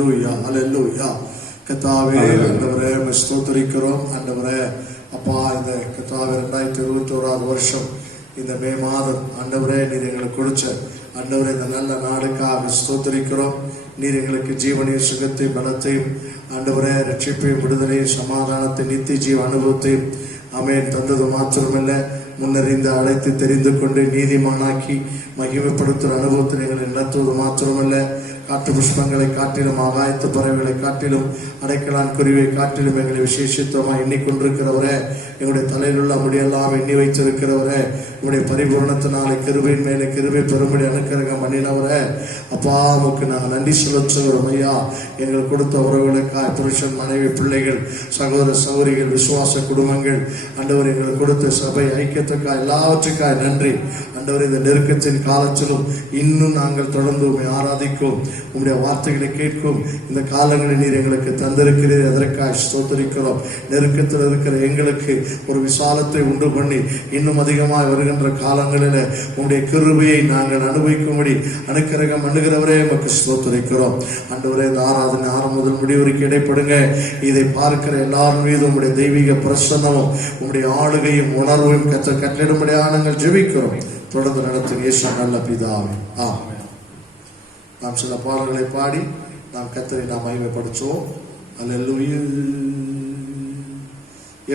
அல்லேலூயா அல்லேலூயா. கர்த்தாவே ஆண்டவரே ஸ்தோத்திரிக்கிறோம். ஆண்டவரே அப்பா, இந்த கர்த்தாவே 2021 வருஷம் இந்த மே மாதம் ஆண்டவரே நீர் எங்களுக்கு கொடுத்த ஆண்டவரே இந்த நல்ல நாளுக்காக ஸ்தோத்திரிக்கிறோம். நீர் எங்களுக்கு ஜீவனையும் சுகத்தையும் பலத்தையும் ஆண்டவரே ரட்சிப்பையும் விடுதலையும் சமாதானத்தை நித்திய ஜீவ அனுபவத்தையும் ஆமென் தந்தது மாத்திரமல்ல, முன்னறிந்து அழைத்து தெரிந்து கொண்டு நீதிமானாக்கி மகிமைப்படுத்துகிற அனுபவத்தில் எங்களை நடத்துவது மாத்திரமல்ல, காட்டு புஷ்பங்களை காட்டிலும் ஆகாயத்து பறவைகளை காட்டிலும் அடைக்கலான் குருவியை காட்டிலும் எங்களை விசேஷித்தமாக எண்ணிக்கொண்டிருக்கிறவரே, எங்களுடைய தலையில் உள்ள முடியெல்லாம் எண்ணி வைத்திருக்கிறவரே, உங்களுடைய பரிபூர்ணத்தினாலே கிருபையின் மேலே கிருபை பெரும்படி அனுக்கிரகம் பண்ணினவரே, அப்பா உமக்கு நாங்கள் நன்றி செலுத்துகிறோம் ஐயா. எங்களுக்கு கொடுத்த உறவுகளுக்காய் புருஷன் மனைவி பிள்ளைகள் சகோதர சகோதரிகள் விசுவாச குடும்பங்கள் ஆண்டவர் எங்களுக்கு கொடுத்த சபை ஐக்கியத்துக்காய் எல்லாவற்றுக்காய் நன்றி ஆண்டவர். இந்த நெருக்கத்தின் காலத்திலும் இன்னும் நாங்கள் தொடர்ந்து உண்மை ஆராதிக்கும், உங்களுடைய வார்த்தைகளை கேட்கும் இந்த காலங்களை நீர் எங்களுக்கு தந்திருக்கிறீர். அதற்காக ஸ்தோத்திரிக்கிறோம். நெருக்கத்தில் இருக்கிற எங்களுக்கு ஒரு விசாலத்தை உண்டு பண்ணி இன்னும் அதிகமாக வருகின்ற காலங்களில் உங்களுடைய கிருபையை நாங்கள் அனுபவிக்கும்படி அனுக்கிரகம் பண்ணுகிறவரே உமக்கு ஸ்தோத்திரிக்கிறோம். ஆண்டவரே இந்த ஆராதனை ஆரம்பம் முதல் முடிவரைக்கும் இடைப்படுங்க. இதை பார்க்கிற எல்லாரும் மீது உங்களுடைய தெய்வீக பிரசன்னமும் உங்களுடைய ஆளுகையும் உணர்வையும் கட்டளிடும்படியாக நாங்கள் ஜெபிக்கிறோம். தொடர்ந்து நடத்தும் இயேசு நல்ல பிதாவே ஆமென். நாம் சில பாடல்களை பாடி நாம் கர்த்தரை நாம் மகிமைப்படுத்துவோம். அல்லேலூயா.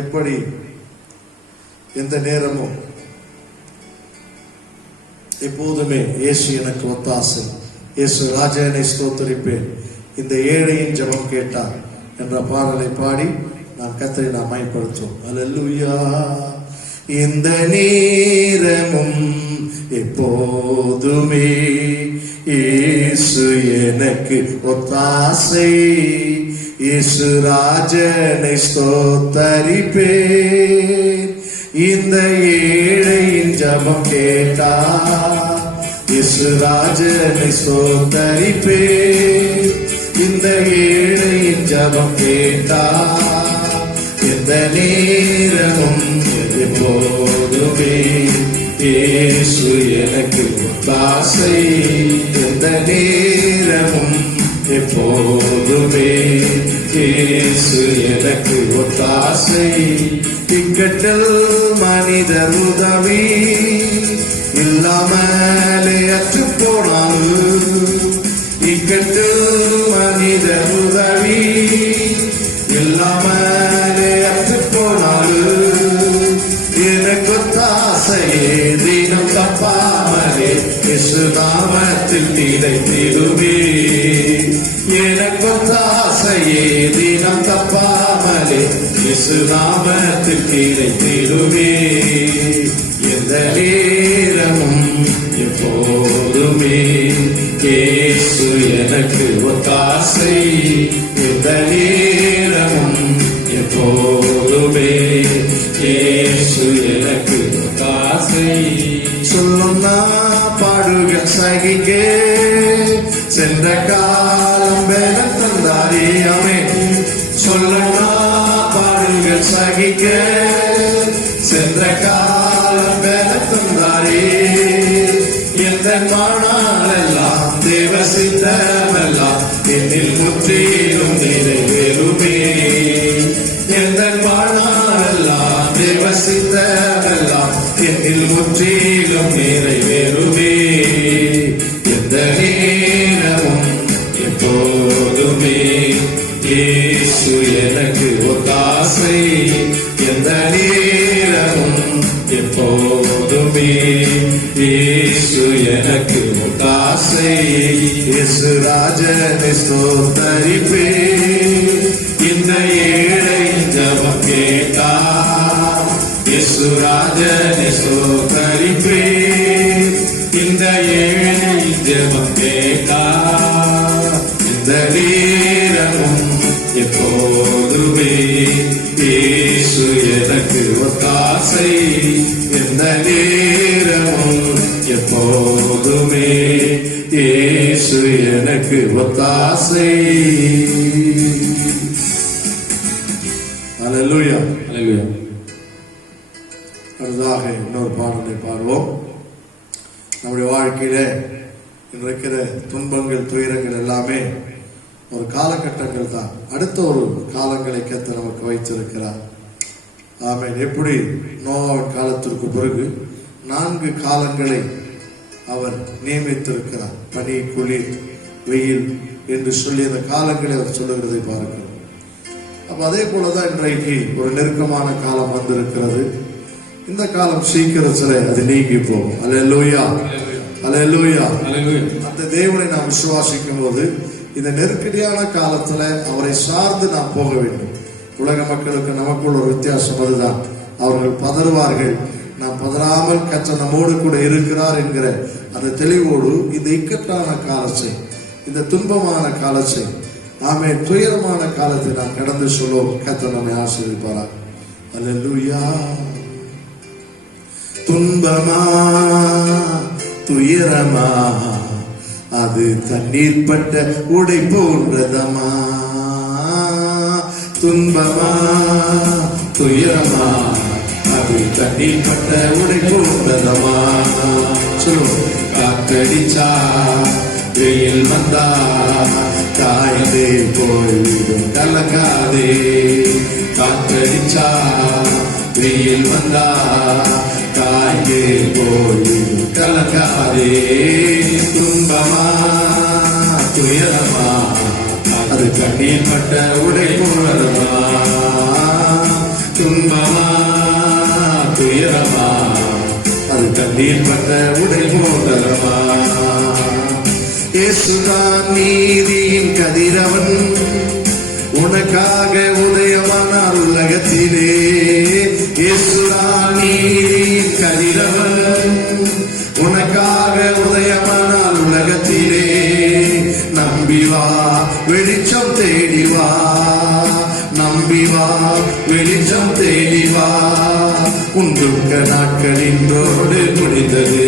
எப்படி எந்த நேரமும் எப்போதுமே இயேசு எனக்கு ஒத்தாசை, இயேசு ராஜனை ஸ்தோத்திரிப்பேன், இந்த ஏழையின் ஜெபம் கேட்டார் என்ற பாடலை பாடி நாம் கர்த்தரை நாம் மகிமைப்படுத்துவோம். அல்லேலூயா. இந்த நேரமும் எப்போதுமே இயேசு எனக்கு ஒத்தாசை, இயேசு ராஜனை ஸ்தோத்தரிப்பேன், இந்த ஏழையின் ஜெபம் கேட்டார், இயேசு ராஜனை ஸ்தோத்தரிப்பேன், இந்த ஏழையின் ஜெபம் கேட்டார், இந்த நேரமும் எப்போதுமே இயேசு எனக்கு ஒத்தாசை, எந்த நேரமும் எப்போதுமே இயேசு எனக்கு ஒத்தாசை. இக்கட்டில் மனிதர் உதவி இல்லாமலே அற்று போனாலும், இக்கட்டில் மனிதர் உதவி இல்லாமலே அற்று போனாலும், எனக்கு ஒத்தாசையே தினம் தப்பாமலே இயேசு நாமத்தில் நிலைத்திடுவே, எனக்கு ஒத்தாசையே தினம் தப்பாமலே இயேசு நாமத்தில் நிலைத்திடுவே, எந்த நேரமும் எப்போதுமே இயேசு எனக்கு ஒத்தாசை, எந்த நேரமும் எப்போதுமே இயேசு எனக்கு ஒத்தாசை. சொல்லுன்னா பாடுகள் சகிக்க சென்ற காலம் வேல தந்தாரே, ஆமென். சொல்லுன்னா பாடுகள் சகிக்க சென்ற காலம் வேல தந்தாரே, எந்த நாளெல்லாம் தேவ சித்தமெல்லாம் என்னில் முற்றிலும் நிறைவேறுமே, எந்த நாளெல்லாம் தேவ சித்தமெல்லாம் என்னில் முற்றிலும் நிறைவேறுமே, எந்த நேரமும் எப்போதுமே இயேசு எனக்கு ஒத்தாசை, எந்த நேரமும் எப்போதுமே இயேசு எனக்கு ஒத்தாசை, இயேசு ராஜனை ஸ்தோத்தரிப்பேன், இந்த ஏழை ஜெபம் கேட்டார், இயேசு ராஜனை ஸ்தோத்தரிப்பேன், இந்த ஏழை ஜெபம் கேட்டார், இந்த நேரமும் எப்போதுமே இயேசு எனக்கு ஒத்தாசை, எந்த நேரமும் எப்போதுமே இயேசு எனக்கு ஒத்தாசை. அல்லேலூயா அல்லேலூயா. அடுத்ததாக இன்னொரு பாடலை பாடுவோம். நம்முடைய வாழ்க்கையில இருக்கிற துன்பங்கள் துயரங்கள் எல்லாமே ஒரு காலகட்டங்கள் தான். அடுத்த ஒரு காலங்களை கர்த்தர் நமக்கு வைத்திருக்கிறார். ஆமென். எப்படி நோவாவின் காலத்திற்கு பிறகு 4 காலங்களை அவர் நியமித்திருக்கிறார். பனி, குளிர், வெயில் என்று சொல்லி அந்த காலங்களை அவர் சொல்லுகிறதை பார்க்கிறோம். அப்ப அதே போலதான் இன்றைக்கு ஒரு நெருக்கமான காலம் வந்திருக்கிறது. இந்த காலம் சீக்கிரத்துல அது நீங்கி போகும். அல்லேலூயா, அல்லேலூயா. அந்த தேவனை நாம் விசுவாசிக்கும் போது இந்த நெருக்கடியான காலத்துல அவரை சார்ந்து நாம் போக வேண்டும். உலக மக்களுக்கு நமக்குள்ள ஒரு வித்தியாசம் அதுதான். அவர்கள் பதறுவார்கள். நாம் பதறாமல் கர்த்தர் நம்மோடு கூட இருக்கிறார் என்கிற அந்த தெளிவோடு இந்த இக்கட்டான காலத்தை, இந்த துன்பமான காலத்தை, நாமே துயரமான காலத்தை நாம் கடந்து சொல்லுவோம். கர்த்தர் நம்மை ஆசீர்வதிப்பாராக. அல்லேலூயா. துன்பமா துயரமா அது தண்ணீர் பட்ட உடை போன்றதமா. துன்பமா துயரமா அது தண்ணீர் பட்ட உடை போன்றதமா. சொல்லுவோம். காத்தடிச்சா வெயில் வந்தா காய்ந்தே போய்விடும் கலங்காதே. காத்தடிச்சா வெயில் வந்தா காய்ந்தே போய்விடும் கலங்காதே. துன்பமா துயரமா அது கண்ணீர் பட்ட உடை போன்றதமா. துன்பமா துயரமா அது கண்ணீர் பட்ட உடை போன்றதமா. இயேசுதான் நீதியின் கதிரவன், உனக்காக உதயமானார் உலகத்திலே. இயேசுதான் நீதியின் கதிரவன், உனக்காக உதயமானார் உலகத்திலே. நம்பி வா வெளிச்சம் தேடி வா, நம்பி வா வெளிச்சம் தேடி வா. உன் துக்க நாட்கள் இன்றோடு முடிந்தது,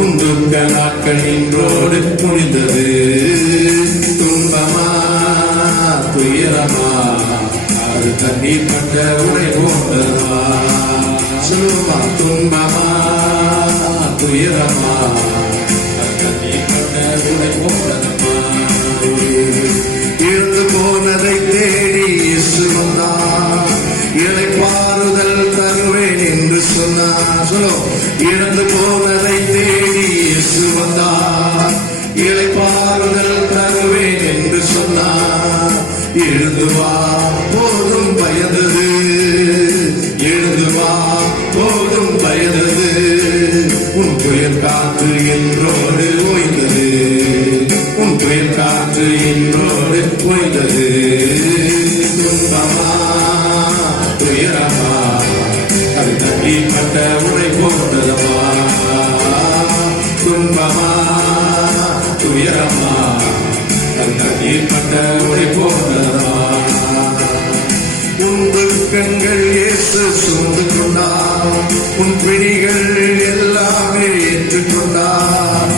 உன் துக்க நாட்கள் இன்றோடு முடிந்தது. துன்பமா துயரமா அது தண்ணீர் பட்ட உடை போன்றதமா. சொல்லுமா. துன்பமா துயரமா அது தண்ணீர் பட்ட உடை போன்றதமா. இழந்து போனதை தேடி இயேசு வந்தார், இளைப்பாறுதல் தருவேன் என்று சொன்னார். சொல்லோ. இழந்து போனதை தேடி இயேசு வந்தார், இளைப்பாறுதல் தருவேன் என்று சொன்னார். எழுந்து வா போதும் பயந்தது, எழுந்து வா போதும் பயந்தது. உன் புயல் காற்று என்றோடு ஓய்ந்தது, உன் புயல் காற்று என்றோடு ஓய்ந்தது. துன்பமா துயரமா அது தண்ணீர் பட்ட உடை போன்றதமா. துன்பமா துயரமா அது தண்ணீர் பட்ட உடை போன்றதமா. உன் துக்கங்கள் இயேசு சுமந்து கொண்டார், உன் பிடிகள் எல்லாமே ஏற்றுக்கொண்டார்.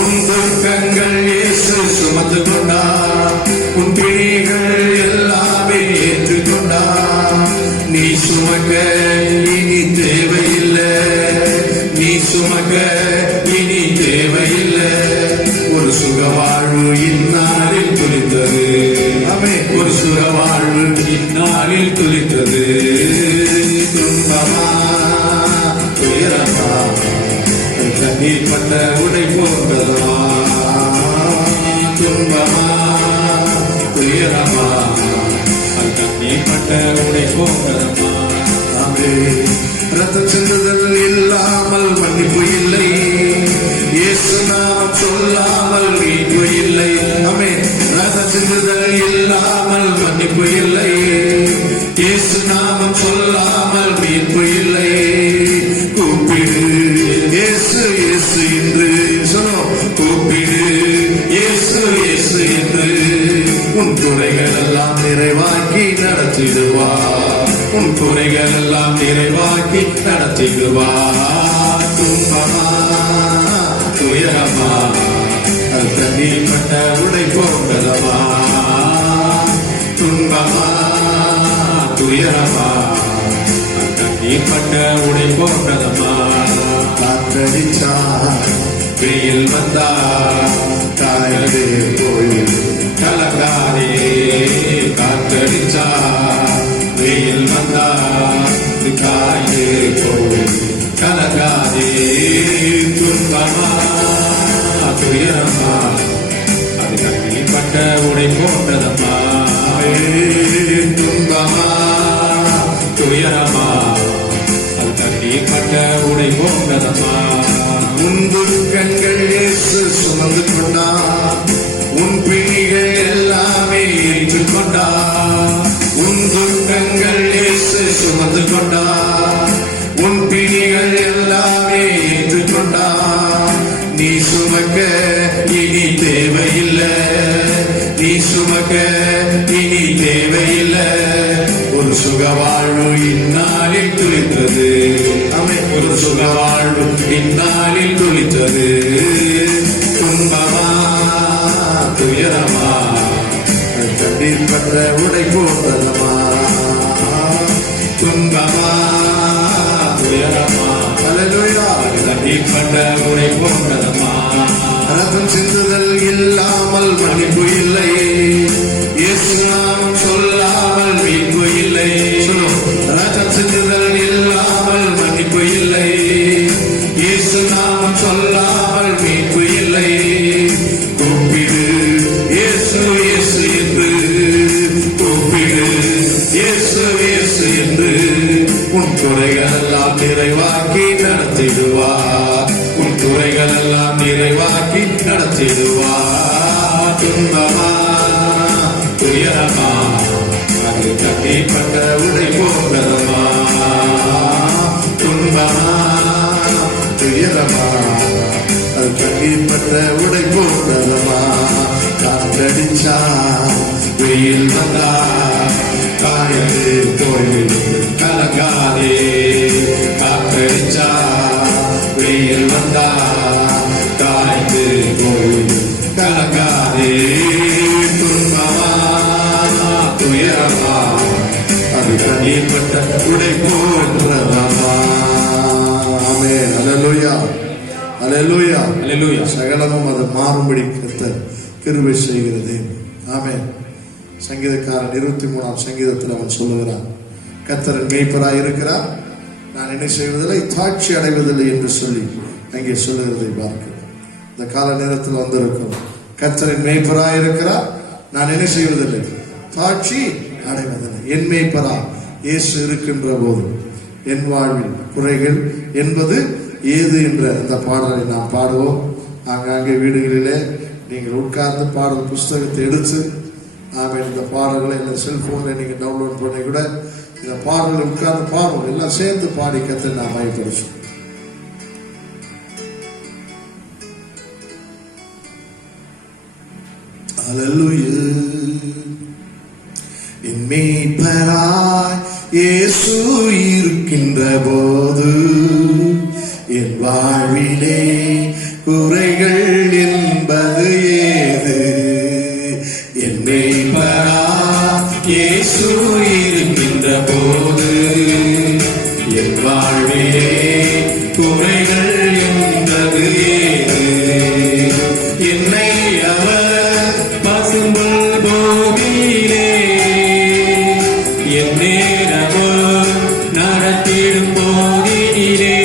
உன் துக்கங்கள் இயேசு சுமந்து கொண்டார், உன் பிடிகள் எல்லாமே ஏற்றுக்கொண்டார். நீ சுமக்க இனி தேவையில்லை, நீ சுமக்க இனி தேவையில்லை. ஒரு சுகவாழ்வு இந்நாளில் துளித்தது. ஆமே. ஒரு சுகவாழ்வு இந்நாளில் துளித்தது. துன்பமா துயரமா தண்ணீர் பட்ட உடை போன்றதமா. துன்பமா துயரமா தண்ணீர் பட்ட உடை போன்றதமா. ரத்தம் சிந்துதல் இல்லாமல் மன்னிப்பு இல்லை, இயேசு நாமம் சொல்லாமல் மீட்பு இல்லை. ஆமே. ரத்தம் சிந்துதல் இல்லாமல் மன்னிப்பு இல்லை, இயேசு நாமம் சொல்லாமல் மீட்பு இல்லை. கூப்பிடு இயேசு இயேசு என்று சொன்னோம். கூப்பிடு இயேசு இயேசு என்று உன் குறைகள் எல்லாம் நிறைவாக்கி நடத்திடுவார், உன் குறைகள் எல்லாம் நிறைவாக்கி நடத்திடுவார். துன்பமா துயரமா அது தண்ணீர் பட்ட உடை போன்றதமா. துன்பமா துயரமா அது தண்ணீர் பட்ட உடை போன்றதமா. காற்றடிச்சா வெயில் வந்தா காயதே போய் கலக்க உடை போன்றதம்மா. துன்பமா துயரமா அது தண்ணீர் பட்ட உடை போன்றதம்மா. உன் துக்கங்கள் இயேசு சுமந்து கொண்டார், உன் பிணிகள் எல்லாமே ஏற்றுக்கொண்டார். உன் துக்கங்கள் இயேசு சுமந்து கொண்டார், உன் பிணிகள் எல்லாமே ஏற்றுக்கொண்டார். நீ சுமக்க இனி தேவையில்லை, நீ சுமக்க இனி தேவையில்லை. ஒரு சுகவாழ்வு இந்நாளில் துளித்தது, ஒரு சுகவாழ்வு இந்நாளில் துளித்தது. துன்பமா துயரமா தண்ணீர் பற்ற உடை போன்றதமா. துன்பமா துயரமா தண்ணீர் பற்ற உடை போன்றதமா. ரத்தம் சிந்துதல் இல்லாமல் மன்னிப்பு இல்லை, இயேசு நாமம் சொல்லாமல் மீட்பு இல்லை. ரத்தம் சிந்துதல் இல்லாமல் மன்னிப்பு இல்லை, இயேசு நாமம் சொல்லாமல் மீட்பு இல்லை. கூப்பிடு இயேசு இயேசு என்று, கூப்பிடு இயேசு இயேசு என்று. உன் குறைகளெல்லாம் நிறைவாக்கி நடத்திடுவார், உன் குறைகளெல்லாம் நிறைவாக்கி நடத்திடுவார். துன்பமா துயரமா அது கட்டிப்பட்ட உடை போன்றதமா. துன்பமா துயரமா அது கட்டிப்பட்ட உடை போன்றதமா. காற்றடிச்சா வெயில் வந்தா காயது கோயில் கலங்காதே. காற்றடிச்சா வெயில் வந்தா காய்ந்து கோயில் கலங்காதே. துன்பமா துயரமா அது கண்ணீர்பட்ட உடை போன்றதமா. ஆமென். அல்லேலூயா அல்லேலூயா அல்லேலூயா. சகலமும் அது மாறும்படி கர்த்தர் கிருபை செய்கிறது. ஆமென். சங்கீதக்காரன் 23ஆம் சங்கீதத்தில் அவன் சொல்லுகிறான், கர்த்தர் மேய்ப்பராய் இருக்கிறார், நான் என்ன செய்வதில்லை, தாட்சி அடைவதில்லை என்று சொல்லி அங்கே சொல்லுகிறதை பார்க்கிறோம். இந்த கால நேரத்தில் வந்திருக்கும், கர்த்தரின் மேய்ப்பராய் இருக்கிறார், நான் என்ன செய்வதில்லை, தாட்சி அடைவதில்லை. என் மேய்ப்பரா இயேசு இருக்கின்ற போது என் வாழ்வில் குறைகள் என்பது ஏது என்ற அந்த பாடலை நாம் பாடுவோம். ஆங்காங்கே வீடுகளிலே நீங்கள் உட்கார்ந்து பாடல் புஸ்தகத்தை எடுத்து ஆமென் இந்த பாடல்களை இல்லை செல்போனில் நீங்கள் டவுன்லோட் பண்ணி கூட இந்த பாடலை உட்கார்ந்து பாடுவோம். எல்லாம் சேர்ந்து பாடி கத்தை நாம் மையப்படுச்சோம். அல்லேலூயா. என் மேய்ப்பராய் இயேசு இருக்கின்ற போது என் வாழ்விலே குறைகள் என்பது ஏது. என் மேய்ப்பராய் இயேசு இருக்கின்ற போது என் வாழ்விலே குறைகள் என்பது ஏது. என்னை அவர் பசும்புல் பூமியிலே என் நேரமோ நடத்திடும் போதினிலே.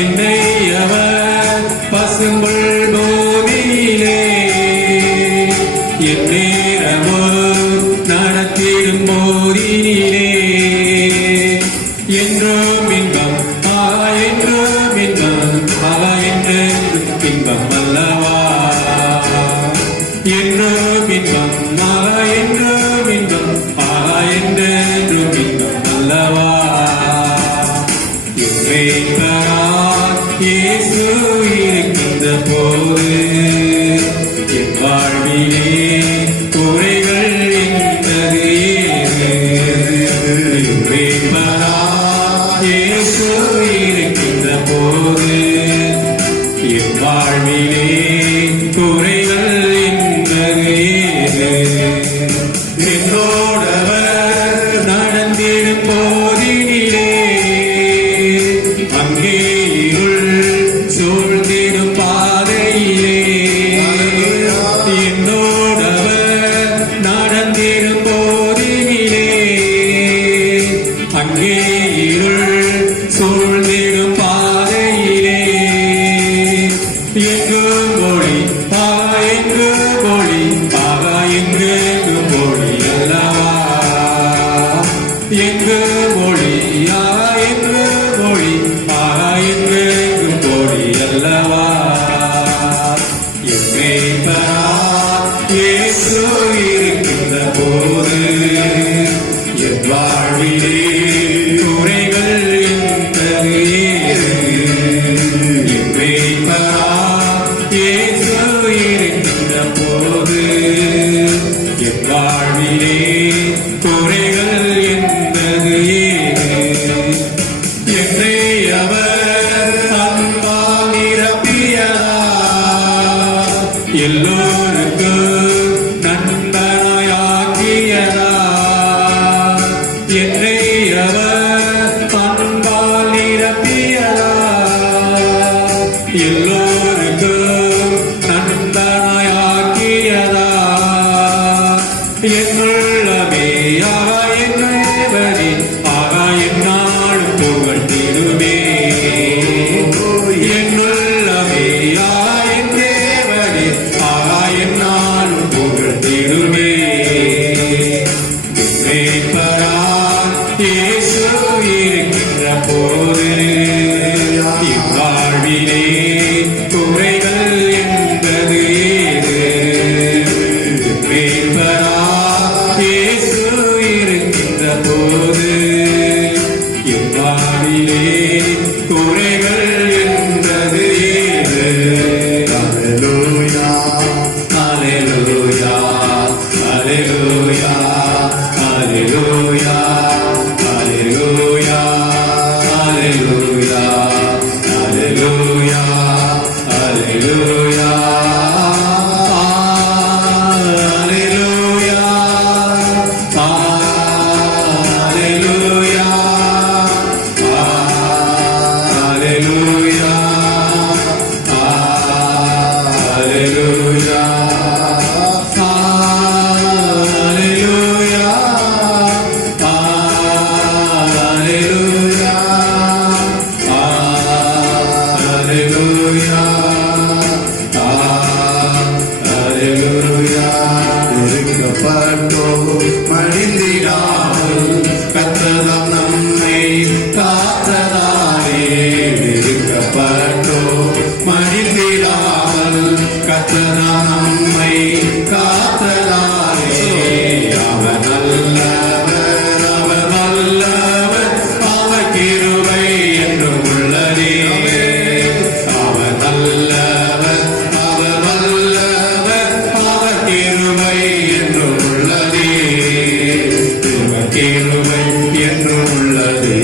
என்னை அவர் பசும்புல் பூமியிலே என் நேரமோ நடத்திடும் போதினிலே. என்றும் இன்பம் என்றும் இன்பம் என்றென்றும் இன்பம் அல்லவா. என்றும் இன்பம் என்றும் இன்பம் என்றென்றும் இன்பம் அல்லவா. இயேசு இருக்கின்ற போது என் வாழ்விலே குறைகள் என்பது ஏது. இயேசு இருக்கின்ற போது என் வாழ்விலே குறைகள் என்பது ஏது. என்னோடவர் நடந்திடும் போதினிலே அங்கே இருள் சூழ்ந்திடும் பாதையிலே. என்னோடவர் நடந்திடும் போதினிலே அங்கே இருள் சூழ்ந்திடும் பாதையிலே. எங்கும் ஒளி எங்கும் ஒளி இயேசு இருக்கின்ற போது என் வாழ்விலே குறைகள் என்பது என் மேய்ப்பரா இயேசு இருக்கின்ற போது என் வாழ்விலே குறைகள் என்பது என்னை அவர் அன்பால் நிரப்பியதா எல்லோருக்கும் நண்பனாயாக்கியதா என்னை அவர் அன்பால் நிரப்பியதா எல்லோருக்கும் நண்பனாயாக்கியதா என்னுள்ளமே ஆகா என்னவரே ஆகா என்னாலும் புகழ்ந்திடுமே என்னுள்ளமே ஆகா என் தேவனே ஆகா என்னாலும் புகழ்ந்திடுமே மேய்ப்பரா இயேசு இருக்கின்ற போது இவ்வாழ்விலே குறைகள் என்பது மேய்ப்பரா இயேசு இருக்கின்ற போது இவ்வாழ்விலே குறைகள் என்பது Hallelujah. Hallelujah, hallelujah, hallelujah, hallelujah, hallelujah, hallelujah, hallelujah, இருக்கப்பட்டோ மடிந்திடாமல் கத்ததாம் நம்மை காத்ததாலே இருக்கப்பட்டோ மடிந்திடாமல் கத்ததாம் நம்மை காத்ததாலே அவர் நல்லவர் அவர் நல்லவர் அவர் கிருபை என்றும் உள்ளதே அவர் நல்லவர் அவர் வல்லவர் அவர் கிருபை என்றும் உள்ளதே அவர் கிருபை என்றும் உள்ளதே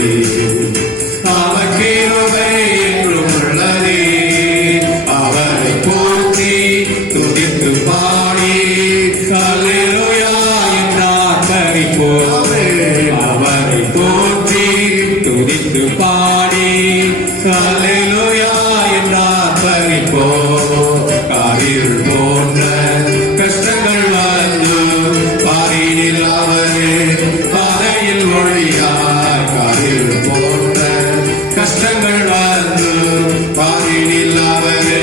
அவர் கிருபை என்றும் உள்ளதே அவரை போற்றி துதித்து பாடி அல்லேலூயா என்றார் பரிபோம் அவரை போற்றி துதித்து பாடி அல்லேலூயா என்றார் பரிபோம் காரில் போன்ற கஷ்டங்கள் வந்து பாரினில் அவரே பாதையில் ஒளியார் காரில் போன்ற கஷ்டங்கள் வந்து பாரினில் அவரே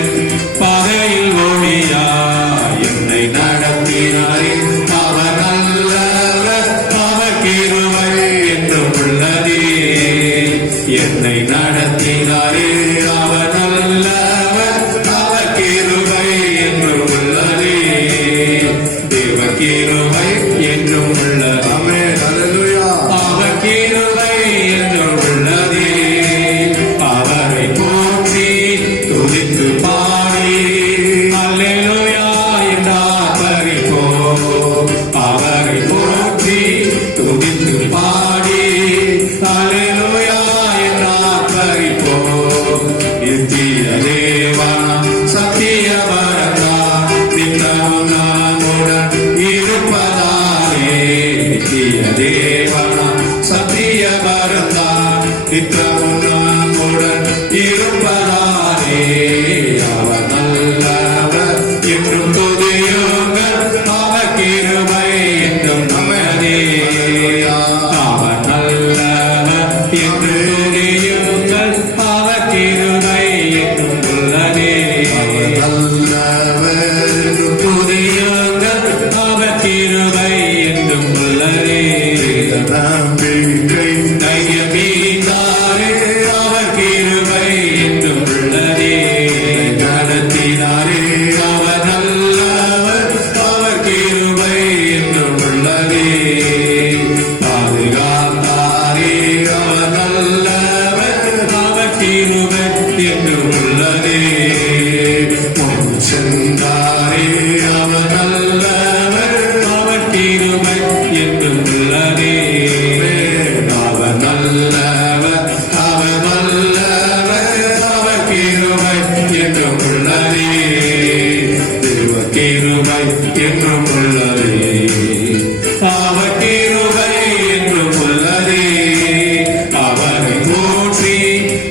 பாதையில் ஒளியார் என்னை நடத்தினாரே அவர் நல்லவர் அவர் கிருபை என்றும் உள்ளதே என்னை நடத்தினாரே அவர் நல்லவர் அவர் கிருபை என்றும் உள்ளதே தேவ கிருபை என்றும் உள்ளது ஆமென். Hallelujah. அவர் கிருபை என்றும் உள்ளதே அவரை போற்றி துதித்து பாடி அல்லேலூயா என்றார் பரிபோம் அவரை போற்றி துதித்து பாடி அல்லேலூயா என்றார் பரிபோம் நித்திய தேவன் சத்திய வரதா நித்தமும் நம்முடன் இருப்பதா உள்ளதே. அவர் கிருபை என்றும் உள்ளதே. அவரை போற்றி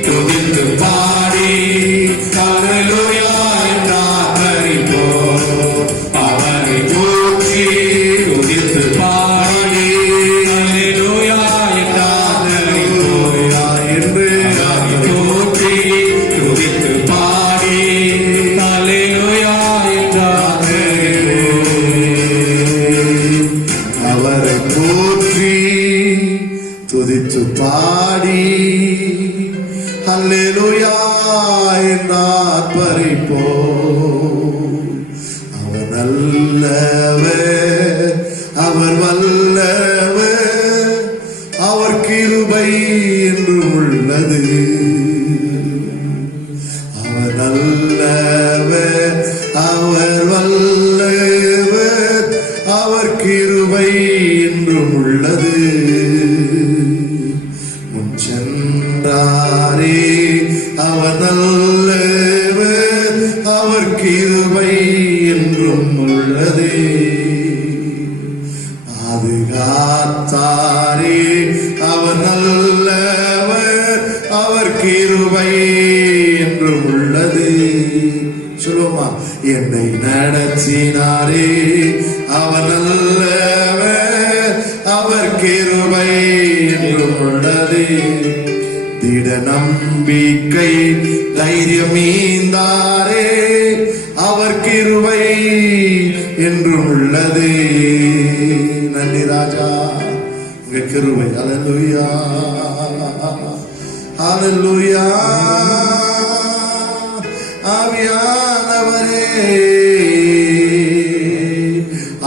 துதித்து பாடி அல்லேலூயா என்றார்ப்பரிப்போம். அவரை போற்றி துதித்து பாடி அல்லேலூயா என்றார்ப்பரிப்போம். என்று அவரை போற்றி துதித்து பாடி அல்லேலூயா என்றார்ப்பரிப்போம். அவரை போற்றி துதித்து பாடி அல்லேலூயா என்றார்ப்பரிப்போம். அவர் நல்லவர், அவர் வல்லவர், அவர் கிருபை என்றும் உள்ளது. அவர் நல்லவர், அவர் வல்லவர், அவர் கிருபை என்றும் உள்ளது. முன் சென்றாரே அவர் நல்லவர், அவர் கிருபை என்றும் உள்ளது. பாதுகாத்தாரே அவர் நல்லவர், அவர் கிருபை என்றும் உள்ளது. சொல்லுமா, என்னை நடத்தினாரே அவர் நல்லவர், அவர் கிருபை என்றும் உள்ளது. திட நம்பிக்கை தைரியமீந்தாரே அவர் கிருபை என்றும் உள்ளது. நன்றி ராஜா, உங்க கிருபை. அல்லேலூயா, அல்லேலூயா. ஆவியானவரே,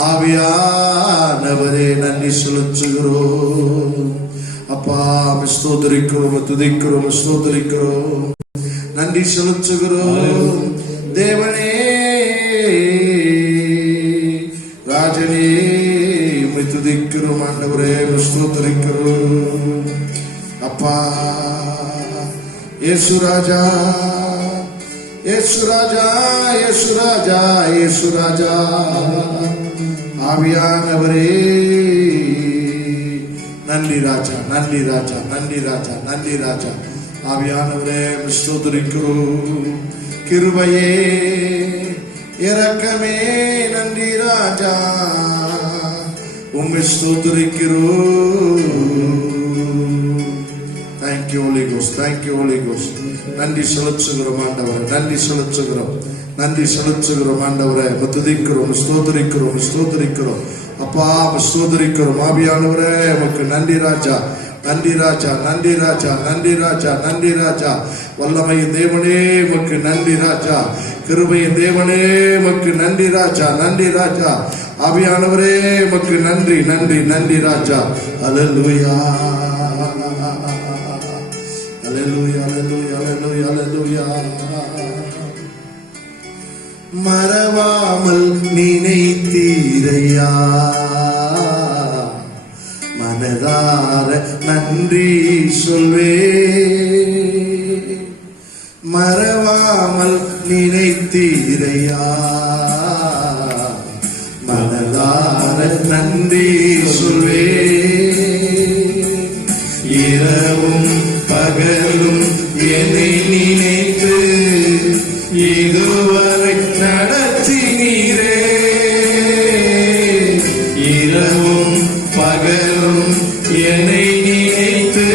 ஆவியானவரே, நன்றி செலுத்துகிறோம். அப்பா, ஸ்தோத்திரிக்கிறோம், துதிக்கிறோம், ஸ்தோத்திரிக்கிறோம், நன்றி செலுத்துகிறோம். தேவனே, ராஜனே, உம்மை துதிக்கிறோம். ஆண்டவரே, ஸ்தோத்திரிக்கிறோம். அப்பா, இயேசு ராஜா, இயேசு ராஜா, இயேசு ராஜா, இயேசு ராஜா. ஆவியானவரே, நன்றி ராஜா, நன்றி ராஜா, நன்றி ராஜா, நன்றி ராஜா. ஆவியானவரே, ஸ்தோத்திரிக்கிறோம். கிருபையே, இரக்கமே, நன்றி ராஜா, உம்மை ஸ்தோத்திரிக்கிறோம். Thank you Holy Ghost, thank you Holy Ghost. நன்றி செலுத்துகிறோம் ஆண்டவரே, நன்றி செலுத்துகிறோம், நன்றி செலுத்துகிறோம் ஆண்டவரே. துதிக்கிறோம், ஸ்தோத்திரிக்கிறோம், ஸ்தோத்திரிக்கிறோம். அப்பா, ஸ்தோத்திரிக்கிறோம். ஆவியானவரே, உமக்கு நன்றி ராஜா, நன்றி ராஜா, நன்றி ராஜா, நன்றி ராஜா, நன்றி ராஜா. வல்லமையின் தேவனே, உமக்கு நன்றி ராஜா. கிருபையின் தேவனே, உமக்கு நன்றி ராஜா, நன்றி ராஜா. ஆவியானவரே, உமக்கு நன்றி, நன்றி, நன்றி ராஜா. அல்லேலூயா, அல்லேலூயா, அல்லேலூயா, அல்லேலூயா, அல்லேலூயா. மறவாமல் நினைத்தீரையா, மனதார நன்றி சொல்வே. மறவாமல் நினைத்தீரையா, மனதார நன்றி சொல்வே. இரவும் பகலும் என்னை நினைத்து இதுவரை நடத்தினீரே. இரவும் பகலும் என்னை நினைத்து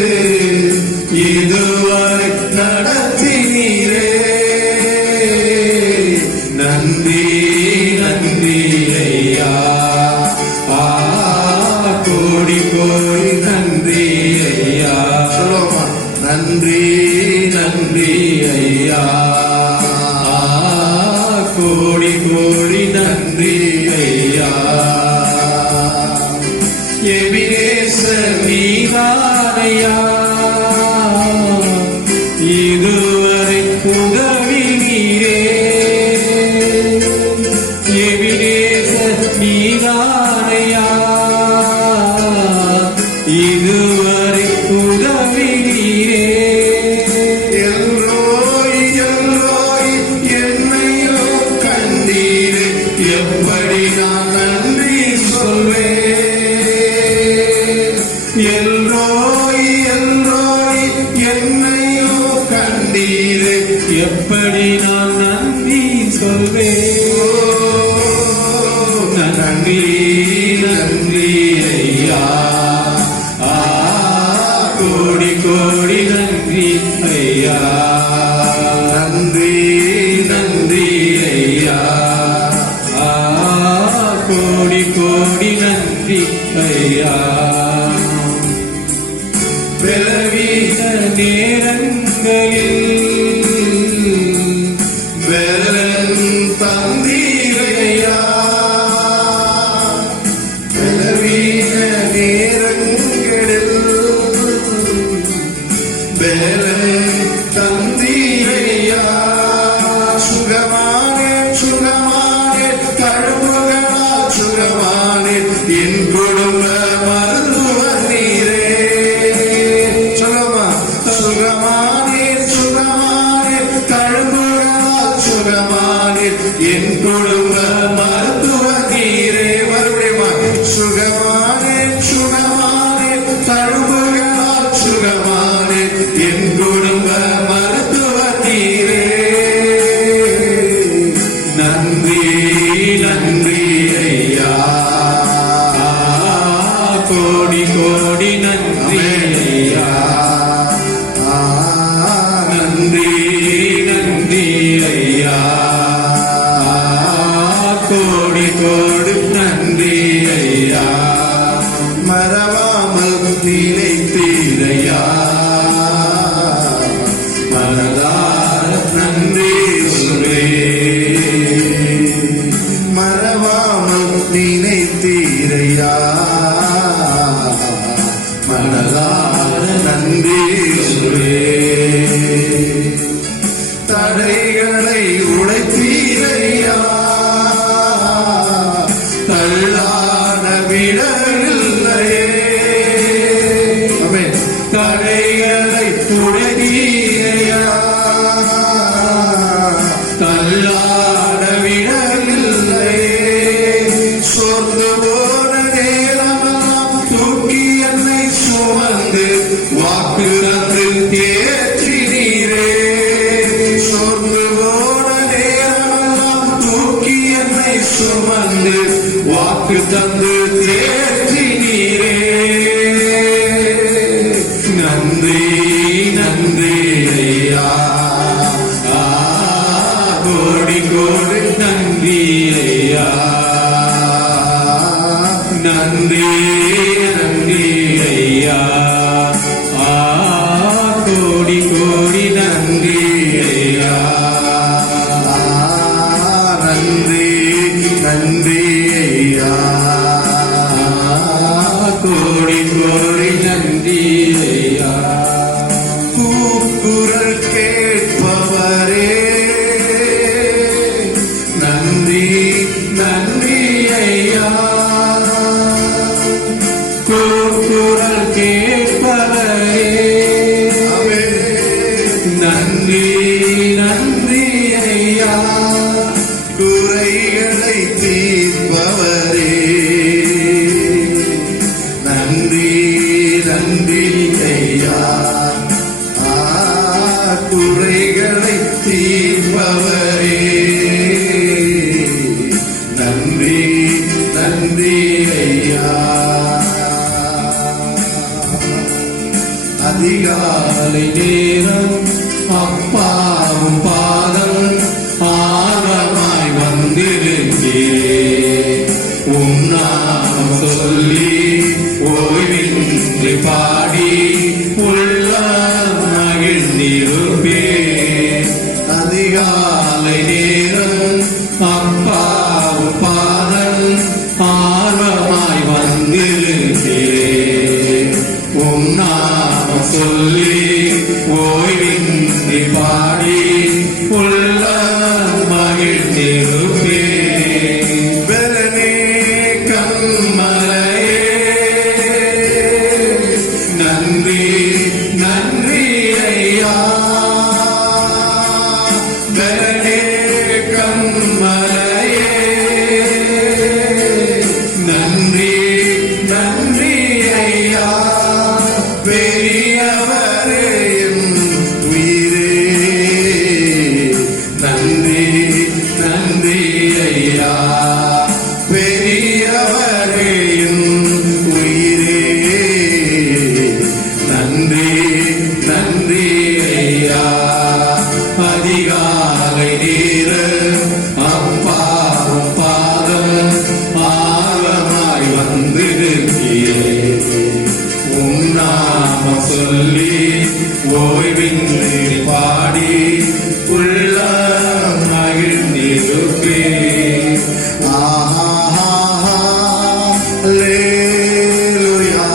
இதுவரை நடத்தினீரே. நன்றி, நன்றி ஐயா, கோடி கோடி நன்றி ஐயா. சொல்லுமா, நன்றி, நன்றி ஐயா, கோடி கோடி நன்றி ஐயா. எபினேசர் நீதானையா, இதுவரை உதவினீரே. எபினேசர் நீதானையா, இதுவரை உதவினீரே. எல்லோய், எல்லோய், என்னையோ கண்டீரே. எப்படி நான் நன்றி எல்ரோய் எல்ரோய் என்னையோ கண்டீரே, எப்படி நான் நன்றி சொல்வேன். நன்றி நன்றி ஐயா, கோடி கோடி நன்றி ஐயா. நன்றி நன்றி ஐயா, கோடி கோடி நன்றி ஐயா. பலவீன நேரங்களில் பலன் தந்தீரையா, பலவீன நேரங்களில் பலன் தந்தீரையா. சுகமானே சுகமானே தழும்புகளால் சுகமானே, என் குடும்ப மருத்துவர் நீரே. சுகமானே சுகமானே தழும்புகளால் சுகமானே, என் குடும்ப மருத்துவர் நீரே. மறுபடியும் சுகமானே சுகமானே தழும்புகளால் சுகமானே, என் குடும்ப மருத்துவர் நீரே. நன்றி நன்றி ஐயா, கோடி கோடி நன்றி ஐயா. நன்றி நன்றி ஐயா, கோடி கோடி நன்றி ஐயா. மறவாமல் நினைத்தீரையா, மனதார நன்றி சொல்வேன். மறவாமல் நினைத்தீரையா, மனதார நன்றி சொல்வேன். தடைகளை உடைத்தீரையா, தள்ளாட விடவில்லையே. தடைகளை உடைத்தீரையா, தள்ளாட விடவில்லையே. சொர்ந்து போன நேரமெல்லாம் தூக்கி என்னை சுமந்து வாக்கு தந்து தேற்றினீரே. சொர்ந்து போன நேரமெல்லாம் தூக்கி என்னை சுமந்து வாக்கு தந்து தேற்றினீரே. நன்றி நன்றி ஐயா, கோடி கோடி நன்றி ஐயா. நன்றி நன்றி ஐயா, கோடி கோடி நன்றி ஐயா. நன்றி நன்றி ஐயா, கோடி கோடி நன்றி ஐயா. கூக்குரல் கேட்பவரே, நன்றி நன்றி ஐயா. கூக்குரல் கேட்பவரே, நன்றி நன்றி ஐயா. குறைகளை தீர்ப்பவரே, நன்றி நன்றி ஐயா. குறைகளை தீர்ப்பவரே, நன்றி நன்றி ஐயா. அதிகாலை நேரம் அப்பாவும் பாதம் ஆர்வமாய் வந்திருந்தேன். உன்னாமம் சொல்லி ஓய்வின்றி பாடி உள்ள மகிழ்ந்திருப்பேன். அதிகாலை நேரம் அப்பாவும் பாதம் ஆர்வமாய் வந்திருந்தேன். உன்னாமம் சொல்லி ஓய்வின்றி பாடி உள்ள மகிழ்ந்திருப்பேன். பலனே கண்மலையே, நன்றி நன்றி ஐயா. பலனே கண்மலையே, நன்றி நன்றி ஐயா. என் உயிரே நன்றி நன்றி ஐயா அதிகாலை நேர அப்பாவும் பாதம் ஆழமாய் வந்திருக்கிறே உன்னாம சொல்லி ஓய்வின்றி பாடி உள்ள மகிழ்ந்திருப்பே அல்லேலூயா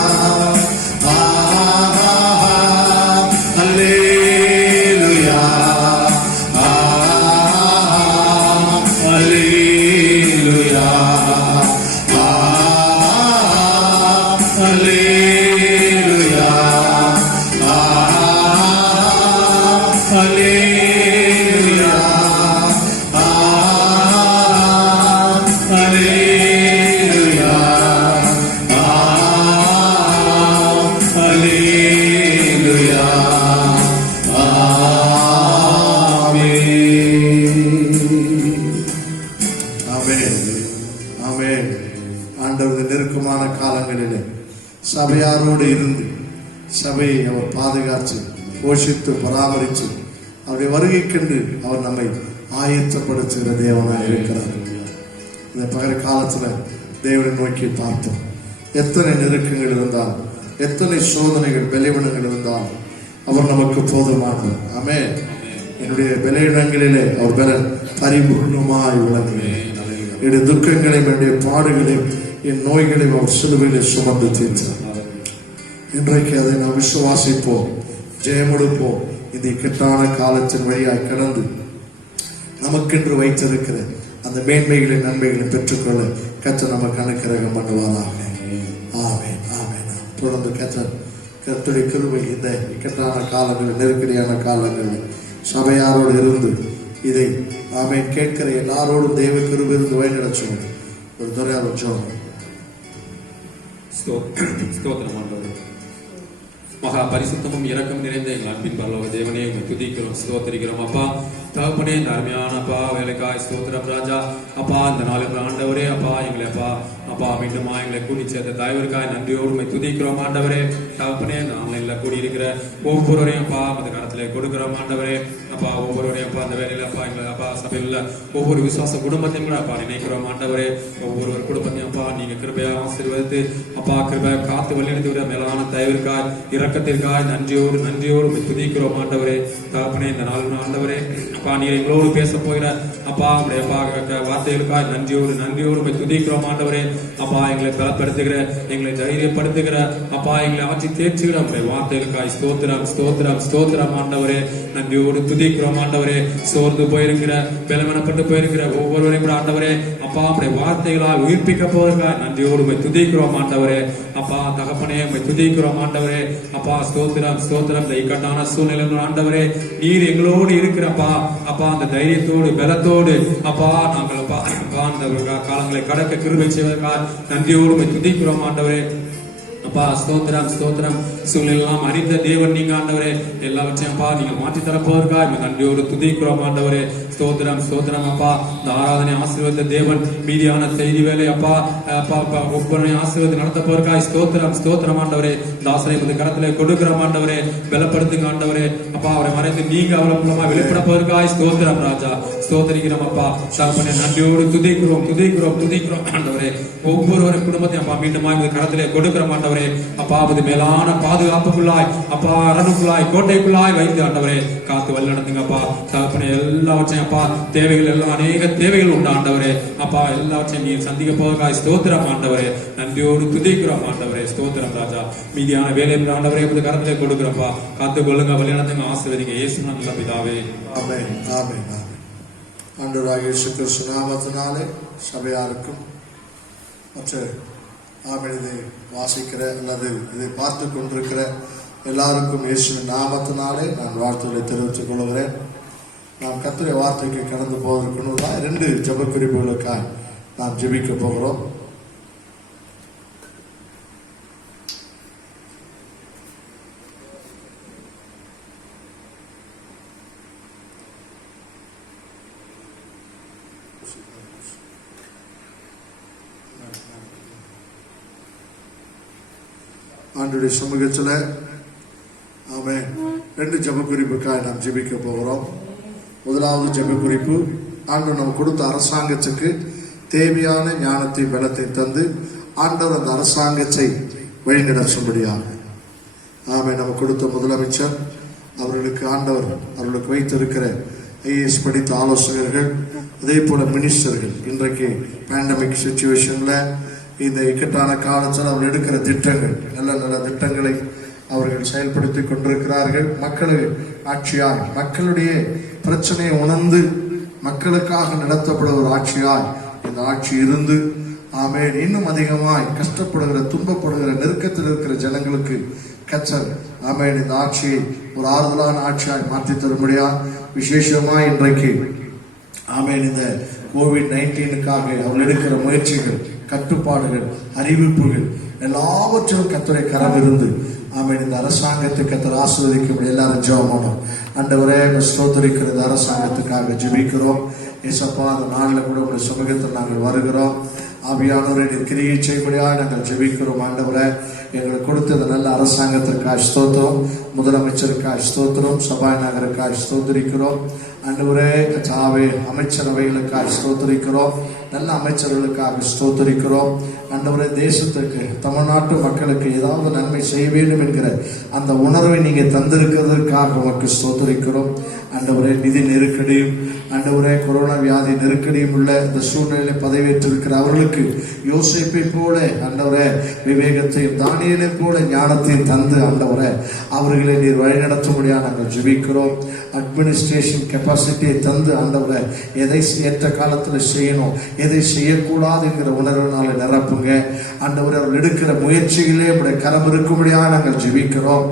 அல்லேலூயா அல்லேலூயா அல்லேலூயா அல்லேலூயா அல்லேலூயா அல்லேலூயா ஆமென் ஆமென். ஆண்டவரது நெருக்கமான காலங்களிலே சபையாரோடு இருந்து சபையை அவர் பாதுகாத்து போஷித்து பராமரித்து அவருடைய வருகைக்கென்று அவர் நம்மை ஆயத்தப்படுத்துகிற தேவனாக இருக்கிறார். இந்த பகல் காலத்துல தேவனை நோக்கி பார்ப்போம். எத்தனை நெருக்கங்கள் இருந்தாலும் எத்தனை சோதனைகள் பலவீனங்கள் இருந்தாலும் அவர் நமக்கு போதுமானவர். ஆமென். என்னுடைய பலவீனங்களிலே அவர் பலன் பரிபூர்ணமாய் விளங்குகிறேன். என்னுடைய துக்கங்களையும் என்னுடைய பாடுகளையும் என் நோய்களையும் அவர் சிலுவையிலே சுமந்து தீர்த்தார். இன்றைக்கு அதை நாம் விசுவாசிப்போம், ஜெயமெடுப்போம். இந்த இக்கட்டான காலத்தின் வழியாய் கடந்து நமக்கென்று வைத்திருக்கிற அந்த மேன்மைகளை நன்மைகளை பெற்றுக்கொள்ள கர்த்தர் நமக்கு அனுக்கிரகம் பண்ணுவாராக. ஆமென் ஆமென். தொடர்ந்து கர்த்தருடைய கிருபை இந்த இக்கட்டான காலங்களில் நெருக்கடியான காலங்களில் சபையாரோடு இருந்து இதை ஆமென் கேட்கிற எல்லாரோடும் தேவ கிருபை இருந்து வழிநடத்தும். ஒரு துறையார் வச்சோம். ஸ்தோத்திரம் ஆண்டவரே. மகா பரிசுத்தமும் இரக்கம் நிறைந்த எங்கள் அன்பின் பரலோக தேவனே, உம்மை துதிக்கிறோம், ஸ்தோத்திரிக்கிறோம். அப்பா தகப்பனே, இந்த அருமையான அப்பா வேலைக்காய் ஸ்தோத்திரம் ராஜா. அப்பா இந்த நாளுக்கு ஆண்டவரே, அப்பா எங்களை அப்பா மீண்டுமா எங்களை கூடி சேர்த்த தயவிற்காய் நன்றியோடு உம்மை துதிக்கிறோம் ஆண்டவரே. தகப்பனே, நாங்கள் கூடியிருக்கிற ஒவ்வொருவரையும் அப்பா அந்த காலத்துல கொடுக்கிறோம் ஆண்டவரே. அப்பா ஒவ்வொருவரையும் அப்பா அந்த வேலையில அப்பா எங்களை அப்பா சபையில் உள்ள ஒவ்வொரு விசுவாச குடும்பத்தையும் கூட அப்பா நினைக்கிறோம் ஆண்டவரே. ஒவ்வொரு குடும்பத்தையும் அப்பா நீங்க கிருபையா ஆசீர்வதித்து அப்பா கிருபை காத்து வழிநடத்தி விட மேலான தயவிற்காய் இரக்கத்திற்காய் நன்றியோடு உம்மை துதிக்கிறோம் ஆண்டவரே. தகப்பனே, இந்த நாள் ஆண்டவரே அப்பா நீர் எங்களோடு பேச போகிற அப்பா உடைய வார்த்தைகளுக்காய் நன்றியோடு உம்மை துதிக்கிறோம் ஆண்டவரே. அப்பா எங்களை பலப்படுத்துகிற எங்களை தைரியப்படுத்துகிற அப்பா எங்களை ஆட்சி தேர்ச்சிகிற உடைய வார்த்தைகளுக்காய் ஸ்தோத்திரம் ஸ்தோத்திரம் ஸ்தோத்திரம் ஆண்டவரே. நன்றியோடு துதிக்கிறோம் ஆண்டவரே. சோர்ந்து போயிருக்கிற பலவீனப்பட்டு போயிருக்கிற ஒவ்வொருவரையும் கூட ஆண்டவரே அப்பா உடைய வார்த்தைகளால் உயிர்ப்பிக்க போவதற்காக நன்றியோடு உம்மை துதிக்கிறோம் ஆண்டவரே. அப்பா தகப்பனே, உம்மை துதிக்கிறோம் ஆண்டவரே. அப்பா ஸ்தோத்திரம் ஸ்தோத்திரம். இந்த இக்கட்டான சூழ்நிலை ஆண்டவரே நீர் எங்களோடு இருக்கிறப்பா அப்பா அந்த தைரியத்தோடு பலத்தோடு அப்பா நாங்கள் அப்பா அந்த காலங்களை கடக்க கிருபை செய்வதற்காக நன்றியோடு உம்மை துதிக்கிறோம் ஆண்டவரே. அப்பா ஸ்தோத்திரம் ஸ்தோத்திரம். சூழ்நிலாம் அறிந்த தேவன் நீங்க ஆண்டவரே. எல்லாவற்றையும் அப்பா நீங்க மாற்றி தரப்போவதற்காக நன்றியோடு துதிக்கிறோம் ஆண்டவரே. ஸ்தோத்திரம் ஸ்தோத்திரம். அப்பா இந்த ஆராதனை ஆசீர்வதித்த தேவன் மீதியான செய்தி வேலை அப்பா அப்பா ஒவ்வொரு ஆசீர்வாதம் நடத்த போவதற்காக ஸ்தோத்திரம் ஸ்தோத்திரம் ஆண்டவரே. தாசனை கரத்திலே கொடுக்கிறோம் ஆண்டவரே. பலப்படுத்துங்க ஆண்டவரே. அப்பா அவரை மறைத்து நீங்க அவரை மூலமா வெளிப்பட போவதற்காக ஸ்தோத்திரம் ராஜா. ஸ்தோத்திரிக்கிறோம் அப்பா தகப்பனே. நன்றியோடு துதிக்கிறோம் துதிக்கிறோம் துதிக்கிறோம் ஆண்டவரே. ஒவ்வொரு குடும்பத்தையும் அப்பா மீண்டும் கரத்திலே கொடுக்கிறோம் ஆண்டவரே. அப்பா அது மேலான பாதுகாப்புக்குள்ளாய் அப்பா அரணுக்குள்ளாய் கோட்டைக்குள்ளாய் வைத்து ஆண்டவரே காத்து வழி நடத்துங்க அப்பா தகப்பனே. எல்லாவற்றையும் அப்பா தேவைகள் எல்லாம் அநேக தேவைகள் உண்டு ஆண்டவரே. அப்பா எல்லாவற்றையும் நீர் சந்திக்க போவதற்காக ஸ்தோத்திரம் ஆண்டவரே. நன்றியோடு துதிக்கிறோம் ஆண்டவரே. ஸ்தோத்திரம் ராஜா. மீதியான வேலை ஆண்டவரே கரத்திலே கொடுக்கிறப்பா காத்து கொள்ளுங்க வழி நடத்துங்க ஆசீர்வதிங்க இயேசு நல்ல பிதாவே. ஆமென் ஆமென் ஆமென். ஆண்டவராகிய இயேசு கிறிஸ்து நாமத்தினாலே சபையாருக்கும் மற்ற ஆமென் இதை வாசிக்கிற அல்லது இதை பார்த்து கொண்டிருக்கிற எல்லாருக்கும் இயேசுவின் நாமத்தினாலே நான் வாழ்த்துக்களை தெரிவித்துக் கொள்கிறேன். நாம் கர்த்தருடைய வார்த்தைக்கு கடந்து போவதற்கு 2 ஜெப குறிப்புகளுக்காக நாம் ஜெபிக்க போகிறோம். ஆண்டுடைய சமூகத்தில் ஆமென் 2 ஜெப குறிப்புக்காக நாம் ஜெபிக்க போகிறோம். முதலாவது ஜெப குறிப்பு, ஆண்டவர் நம்ம கொடுத்த அரசாங்கத்துக்கு தேவையான ஞானத்தை பலத்தை தந்து ஆண்டவர் அந்த அரசாங்கத்தை வழிநடத்தும்படியாக நம்ம கொடுத்த முதலமைச்சர் அவர்களுக்கு ஆண்டவர் அவர்களுக்கு வைத்திருக்கிற IAS படித்த ஆலோசகர்கள், அதே போல மினிஸ்டர்கள், இன்றைக்கு பேண்டமிக் சிச்சுவேஷன்ல இந்த இக்கட்டான காலத்தில் அவர் எடுக்கிற திட்டங்கள், நல்ல நல்ல திட்டங்களை அவர்கள் செயல்படுத்தி கொண்டிருக்கிறார்கள். ஆட்சியாய் மக்களுடைய பிரச்சனையை உணர்ந்து மக்களுக்காக நடத்தப்படுற ஒரு ஆட்சியாய் இந்த ஆட்சி இருந்து ஆமென் இன்னும் அதிகமாய் கஷ்டப்படுகிற, துன்பப்படுகிற, நெருக்கத்தில் இருக்கிற ஜனங்களுக்கு கர்த்தர் ஆமென் இந்த ஆட்சியை ஒரு ஆறுதலான ஆட்சியாய் மாற்றி தரும்படியா விசேஷமாய் இன்றைக்கு ஆமென் இந்த COVID-19க்காக அவர்கள் எடுக்கிற முயற்சிகள், கட்டுப்பாடுகள், அறிவிப்புகள் எல்லாவற்றிலும் கர்த்தருடைய கரம் இருந்து ஆமென் இந்த அரசாங்கத்தை கர்த்தர் ஆசீர்வதிக்கும். எல்லாரும் ஜெபம் பண்ணுவோம். ஆண்டவரே, ஸ்தோத்திரிக்கிற இந்த அரசாங்கத்துக்காக ஜெபிக்கிறோம். ஏசப்பா, அந்த நாளில் கூட உங்களுடைய சமூகத்தில் நாங்கள் வருகிறோம். ஆவியானவரை நீர் கிரியை செய்யும்படியாக நாங்கள் ஜெபிக்கிறோம். ஆண்டவரே, எங்களுக்கு கொடுத்த நல்ல அரசாங்கத்திற்காக ஸ்தோத்திரம், முதலமைச்சருக்காக ஸ்தோத்திரம், சபாநாயகருக்காக ஸ்தோத்திரிக்கிறோம். ஆண்டவரே கர்த்தாவே, அமைச்சரவைகளுக்காக ஸ்தோத்திரிக்கிறோம், நல்ல அமைச்சர்களுக்காக ஸ்தோத்திரிக்கிறோம். ஆண்டவரே, தேசத்துக்கு தமிழ்நாட்டு மக்களுக்கு ஏதாவது நன்மை செய்ய வேண்டும் என்கிற அந்த உணர்வை நீங்க தந்திருக்கிறதற்காக உமக்கு ஸ்தோத்திரிக்கிறோம். ஆண்டவரே, நிதி நெருக்கடியும் ஆண்டவரே கொரோனா வியாதி நெருக்கடியும் உள்ள இந்த சூழ்நிலை பதவியேற்றிருக்கிற அவர்களுக்கு யோசேப்பை போல ஆண்டவரே விவேகத்தையும் தானியேலை போல ஞானத்தையும் தந்து ஆண்டவரே அவர்களை நீர் வழிநடத்தும்படியாக நாங்கள் ஜெபிக்கிறோம். அட்மினிஸ்ட்ரேஷன் கெப்பாசிட்டியை தந்து ஆண்டவரே எதை ஏற்ற காலத்தில் செய்யணும், எதை செய்யக்கூடாது என்கிற உணர்வினால நிரப்புங்க. ஆண்டவரே, அவர்கள் எடுக்கிற முயற்சிகளே உடைய கரம் இருக்கும்படியாக நாங்கள் ஜெபிக்கிறோம்.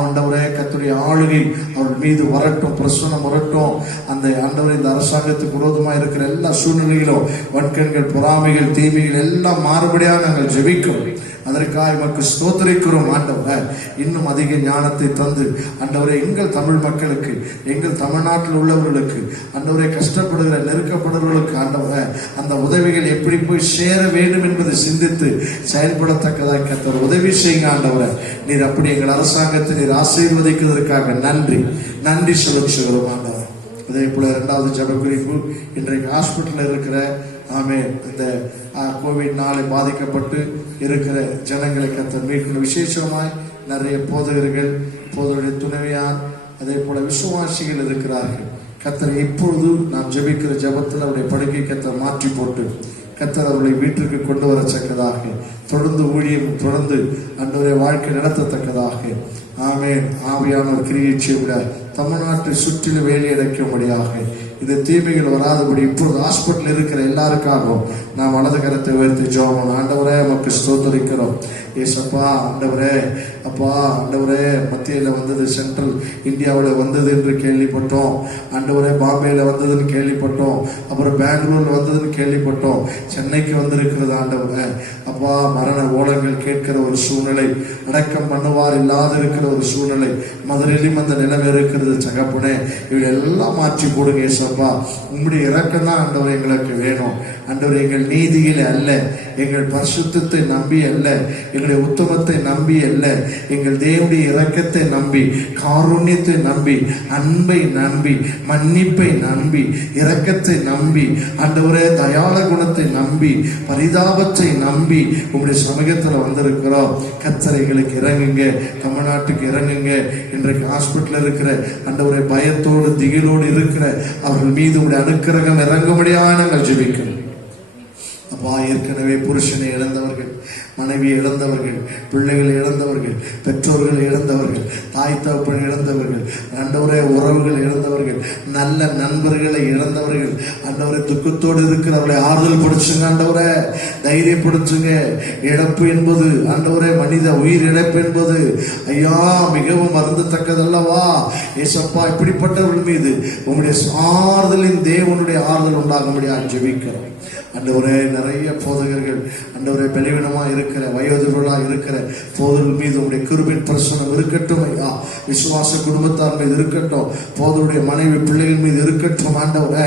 ஆண்டவரே, கர்த்தருடைய ஆளுகை அவர்கள் மீது வரட்டும், பிரசனம் வரட்டும். அந்த ஆண்டவரே இந்த அரசாங்கத்துக்கு விரோதமாக இருக்கிற எல்லா சூழ்நிலைகளும் வன்கண்கள், பொறாமைகள், தீமைகள் எல்லாம் மாறுபடியாக நாங்கள் ஜெபிக்கிறோம். அதற்காக நமக்கு ஸ்தோத்திரிக்கிறோம். ஆண்டவரே, இன்னும் அதிக ஞானத்தை தந்து ஆண்டவரே எங்கள் தமிழ் மக்களுக்கு, எங்கள் தமிழ்நாட்டில் உள்ளவர்களுக்கு, ஆண்டவரே கஷ்டப்படுகிற, நெருக்கப்படுகிறவர்களுக்கு ஆண்டவரே அந்த உதவிகள் எப்படி போய் சேர வேண்டும் என்பதை சிந்தித்து செயல்படத்தக்கதாக கர்த்தர் உதவி செய்யுங்க. ஆண்டவரே, நீர் அப்படி எங்கள் அரசாங்கத்தை நீர் ஆசீர்வதிக்கிறதற்காக நன்றி செலுத்துகிறோம். ஆண்டவர், அதே போல 2வது ஜெப குறிப்பு, இன்றைக்கு ஹாஸ்பிட்டலில் இருக்கிற இந்த COVID-19 பாதிக்கப்பட்டு இருக்கிற ஜனங்களை கர்த்தர் மீட்கணும். விசேஷமாய் நிறைய போதகர்கள், போதகருடைய துணைவியார், அதே போல விசுவாசிகள் இருக்கிறார்கள். கர்த்தர் இப்பொழுது நாம் ஜெபிக்கிற ஜெபத்தில் அவருடைய படுக்கை கர்த்தர் மாற்றி போட்டு கர்த்தர் அவர்களை வீட்டிற்கு கொண்டு வரத்தக்கதாக, தொடர்ந்து ஊழியம் தொடர்ந்து அன்றைய வாழ்க்கை நடத்தத்தக்கதாக ஆமென் ஆவியானவர் கிரியை செய்ய தமிழ்நாட்டை சுற்றிலும் வேலையடைக்கும்படியாக இந்த தீமைகள் வராதபடி இப்பொழுது ஹாஸ்பிட்டல் இருக்கிற எல்லாருக்காகவும் நாம் வலது கரத்தை உயர்த்தி ஜெபம். ஆண்டவரே, நமக்கு ஸ்தோத்திரிக்கிறோம். ஏசப்பா, ஆண்டவரே, அப்பா ஆண்டவரே, மத்தியில் வந்தது, சென்ட்ரல் இந்தியாவில் வந்தது என்று கேள்விப்பட்டோம். ஆண்டவரே, பாம்பேயில் வந்ததுன்னு கேள்விப்பட்டோம். அப்புறம் பெங்களூர்ல வந்ததுன்னு கேள்விப்பட்டோம். சென்னைக்கு வந்திருக்கிறது. ஆண்டவரே அப்பா, மரண ஓலங்கள் கேட்கிற ஒரு சூழ்நிலை, அடக்கம் பண்ணுவார் இல்லாத இருக்கிற ஒரு சூழ்நிலை, மதுரையிலும் அந்த நிலைமை இருக்கிறது. தகப்பனே, இவை எல்லாம் மாற்றி போடுங்க. ஏசப்பா, உங்களுடைய இரக்கம் தான் ஆண்டவர் எங்களுக்கு வேணும். ஆண்டவர், எங்கள் நீதியில அல்ல, எங்கள் பரிசுத்தத்தை நம்பி அல்ல, எங்களுடைய உத்தமத்தை நம்பி அல்ல, எங்கள் தேவனுடைய இரக்கத்தை நம்பி, காருண்யத்தை நம்பி, அன்பை நம்பி, மன்னிப்பை நம்பி, இரக்கத்தை நம்பி, ஆண்டவரே தயாள குணத்தை நம்பி, பரிதாபத்தை நம்பி உங்களுடைய சமூகத்தில் வந்திருக்கிறோம். கர்த்தர் எங்களுக்கு இறங்குங்க, தமிழ்நாட்டுக்கு இறங்குங்க. இன்றைக்கு ஹாஸ்பிட்டல் இருக்கிற ஆண்டவரே பயத்தோடு திகிலோடு இருக்கிற அவர்கள் மீது உங்களுடைய அனுக்கிரகம் இறங்கும்படியாக நாங்கள் ஜெபிக்கிறோம். அப்பா, ஏற்கனவே புருஷனை இழந்தவர்கள், மனைவியை இழந்தவர்கள், பிள்ளைகளை இழந்தவர்கள், பெற்றோர்களை இழந்தவர்கள், தாய் தகப்பனை இழந்தவர்கள், ஆண்டவரே உறவுகள் இழந்தவர்கள், நல்ல நண்பர்களை இழந்தவர்கள், ஆண்டவரே துக்கத்தோடு இருக்கிறவர்களை ஆறுதல் படுத்துங்க. ஆண்டவரே தைரியப்படுத்துங்க. இழப்பு என்பது ஆண்டவரே மனித உயிர் இழப்பு என்பது ஐயா மிகவும் வருந்தத்தக்கதல்லவா. ஏசப்பா, இப்படிப்பட்டவர்கள் மீது உங்களுடைய ஆறுதலின் தேவனுடைய ஆறுதல் உண்டாகும்படியாக ஜெபிக்கிறோம். ஆண்டவரே, நிறைய போதகர்கள் ஆண்டவரே பலவீனமா இருக்கிற வயோதிபர்களாக இருக்கிற போதர்கள் மீது உங்களுடைய கிருபையின் பிரசனம் இருக்கட்டும் ஐயா. விசுவாச குடும்பத்தார் மீது இருக்கட்டும், போதருடைய மனைவி பிள்ளைகள் மீது இருக்கட்டும். ஆண்டவரே,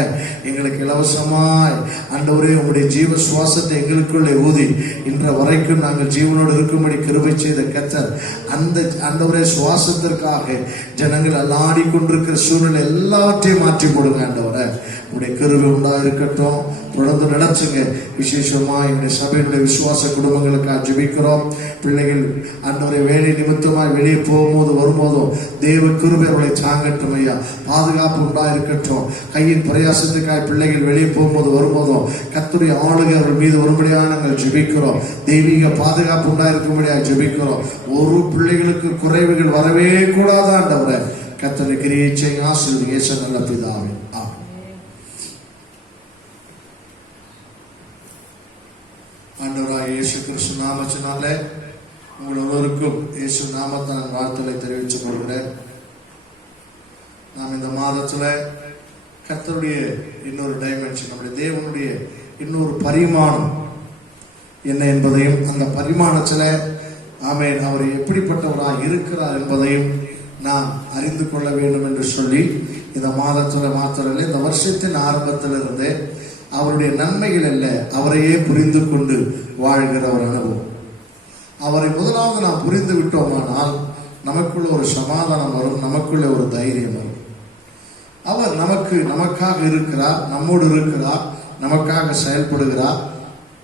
எங்களுக்கு இலவசமாய் ஆண்டவரே உங்களுடைய ஜீவ சுவாசத்தை எங்களுக்குள்ளே ஊதி இன்ற வரைக்கும் நாங்கள் ஜீவனோடு இருக்கும்படி கிருபை செய்த கர்த்தர் அந்த ஆண்டவரே சுவாசத்திற்காக ஜனங்கள் அல்லாடி கொண்டிருக்கிற சூழ்நிலை எல்லாவற்றையும் மாற்றி போடுங்க ஆண்டவரே. உங்களுடைய கிருபை உண்டாக இருக்கட்டும், தொடர்ந்து நடத்துங்க. விசேஷமா எங்களுடைய சபையினுடைய விசுவாச குடும்பங்களுக்காக ஜெபிக்கிறோம். பிள்ளைகள் ஆண்டவரை வேலை நிமித்தமாய் வெளியே போகும்போது வரும்போதோ தேவ கிருபை அவர்களை தாங்கட்டும் ஐயா. பாதுகாப்பு உண்டாக இருக்கட்டும். கையின் பிரயாசத்துக்காக பிள்ளைகள் வெளியே போகும்போது வரும்போதோ கர்த்தருடைய ஆளுகை அவர்கள் மீது வரும்படியாக நாங்கள் ஜெபிக்கிறோம். தெய்வீக பாதுகாப்பு உண்டாக இருக்கும்படியாக ஜெபிக்கிறோம். ஒரு பிள்ளைகளுக்கு குறைவுகள் வரவே கூடாது ஆண்டவரே. கர்த்தரை கிரியை செய்ய ஆசீர்வதிங்க நல்ல பிதாவே. ஆண்டவராக இயேசு கிறிஸ்து நாமத்தினாலே உங்கள் ஒவ்வொருவருக்கும் இயேசு நாமத்தை நான் வாழ்த்துக்களை தெரிவித்துக் கொள்கிறேன். நாம் இந்த மாதத்துல கர்த்தருடைய இன்னொரு டைமென்ஷன், நம்முடைய தேவனுடைய இன்னொரு பரிமாணம் என்ன என்பதையும், அந்த பரிமாணத்துல ஆமென் அவர் எப்படிப்பட்டவராக இருக்கிறார் என்பதையும் நாம் அறிந்து கொள்ள வேண்டும் என்று சொல்லி இந்த மாதத்துல மாத்திரல்ல, இந்த வருஷத்தின் ஆரம்பத்திலிருந்தே அவருடைய நன்மைகள் அல்ல, அவரையே புரிந்து கொண்டு வாழ்கிற ஒரு அனுபவம். அவரை முதலாவது நாம் புரிந்து விட்டோமானால் நமக்குள்ள ஒரு சமாதானம் வரும், நமக்குள்ள ஒரு தைரியம் வரும். அவர் நமக்காக இருக்கிறார், நம்மோடு இருக்கிறார், நமக்காக செயல்படுகிறார்,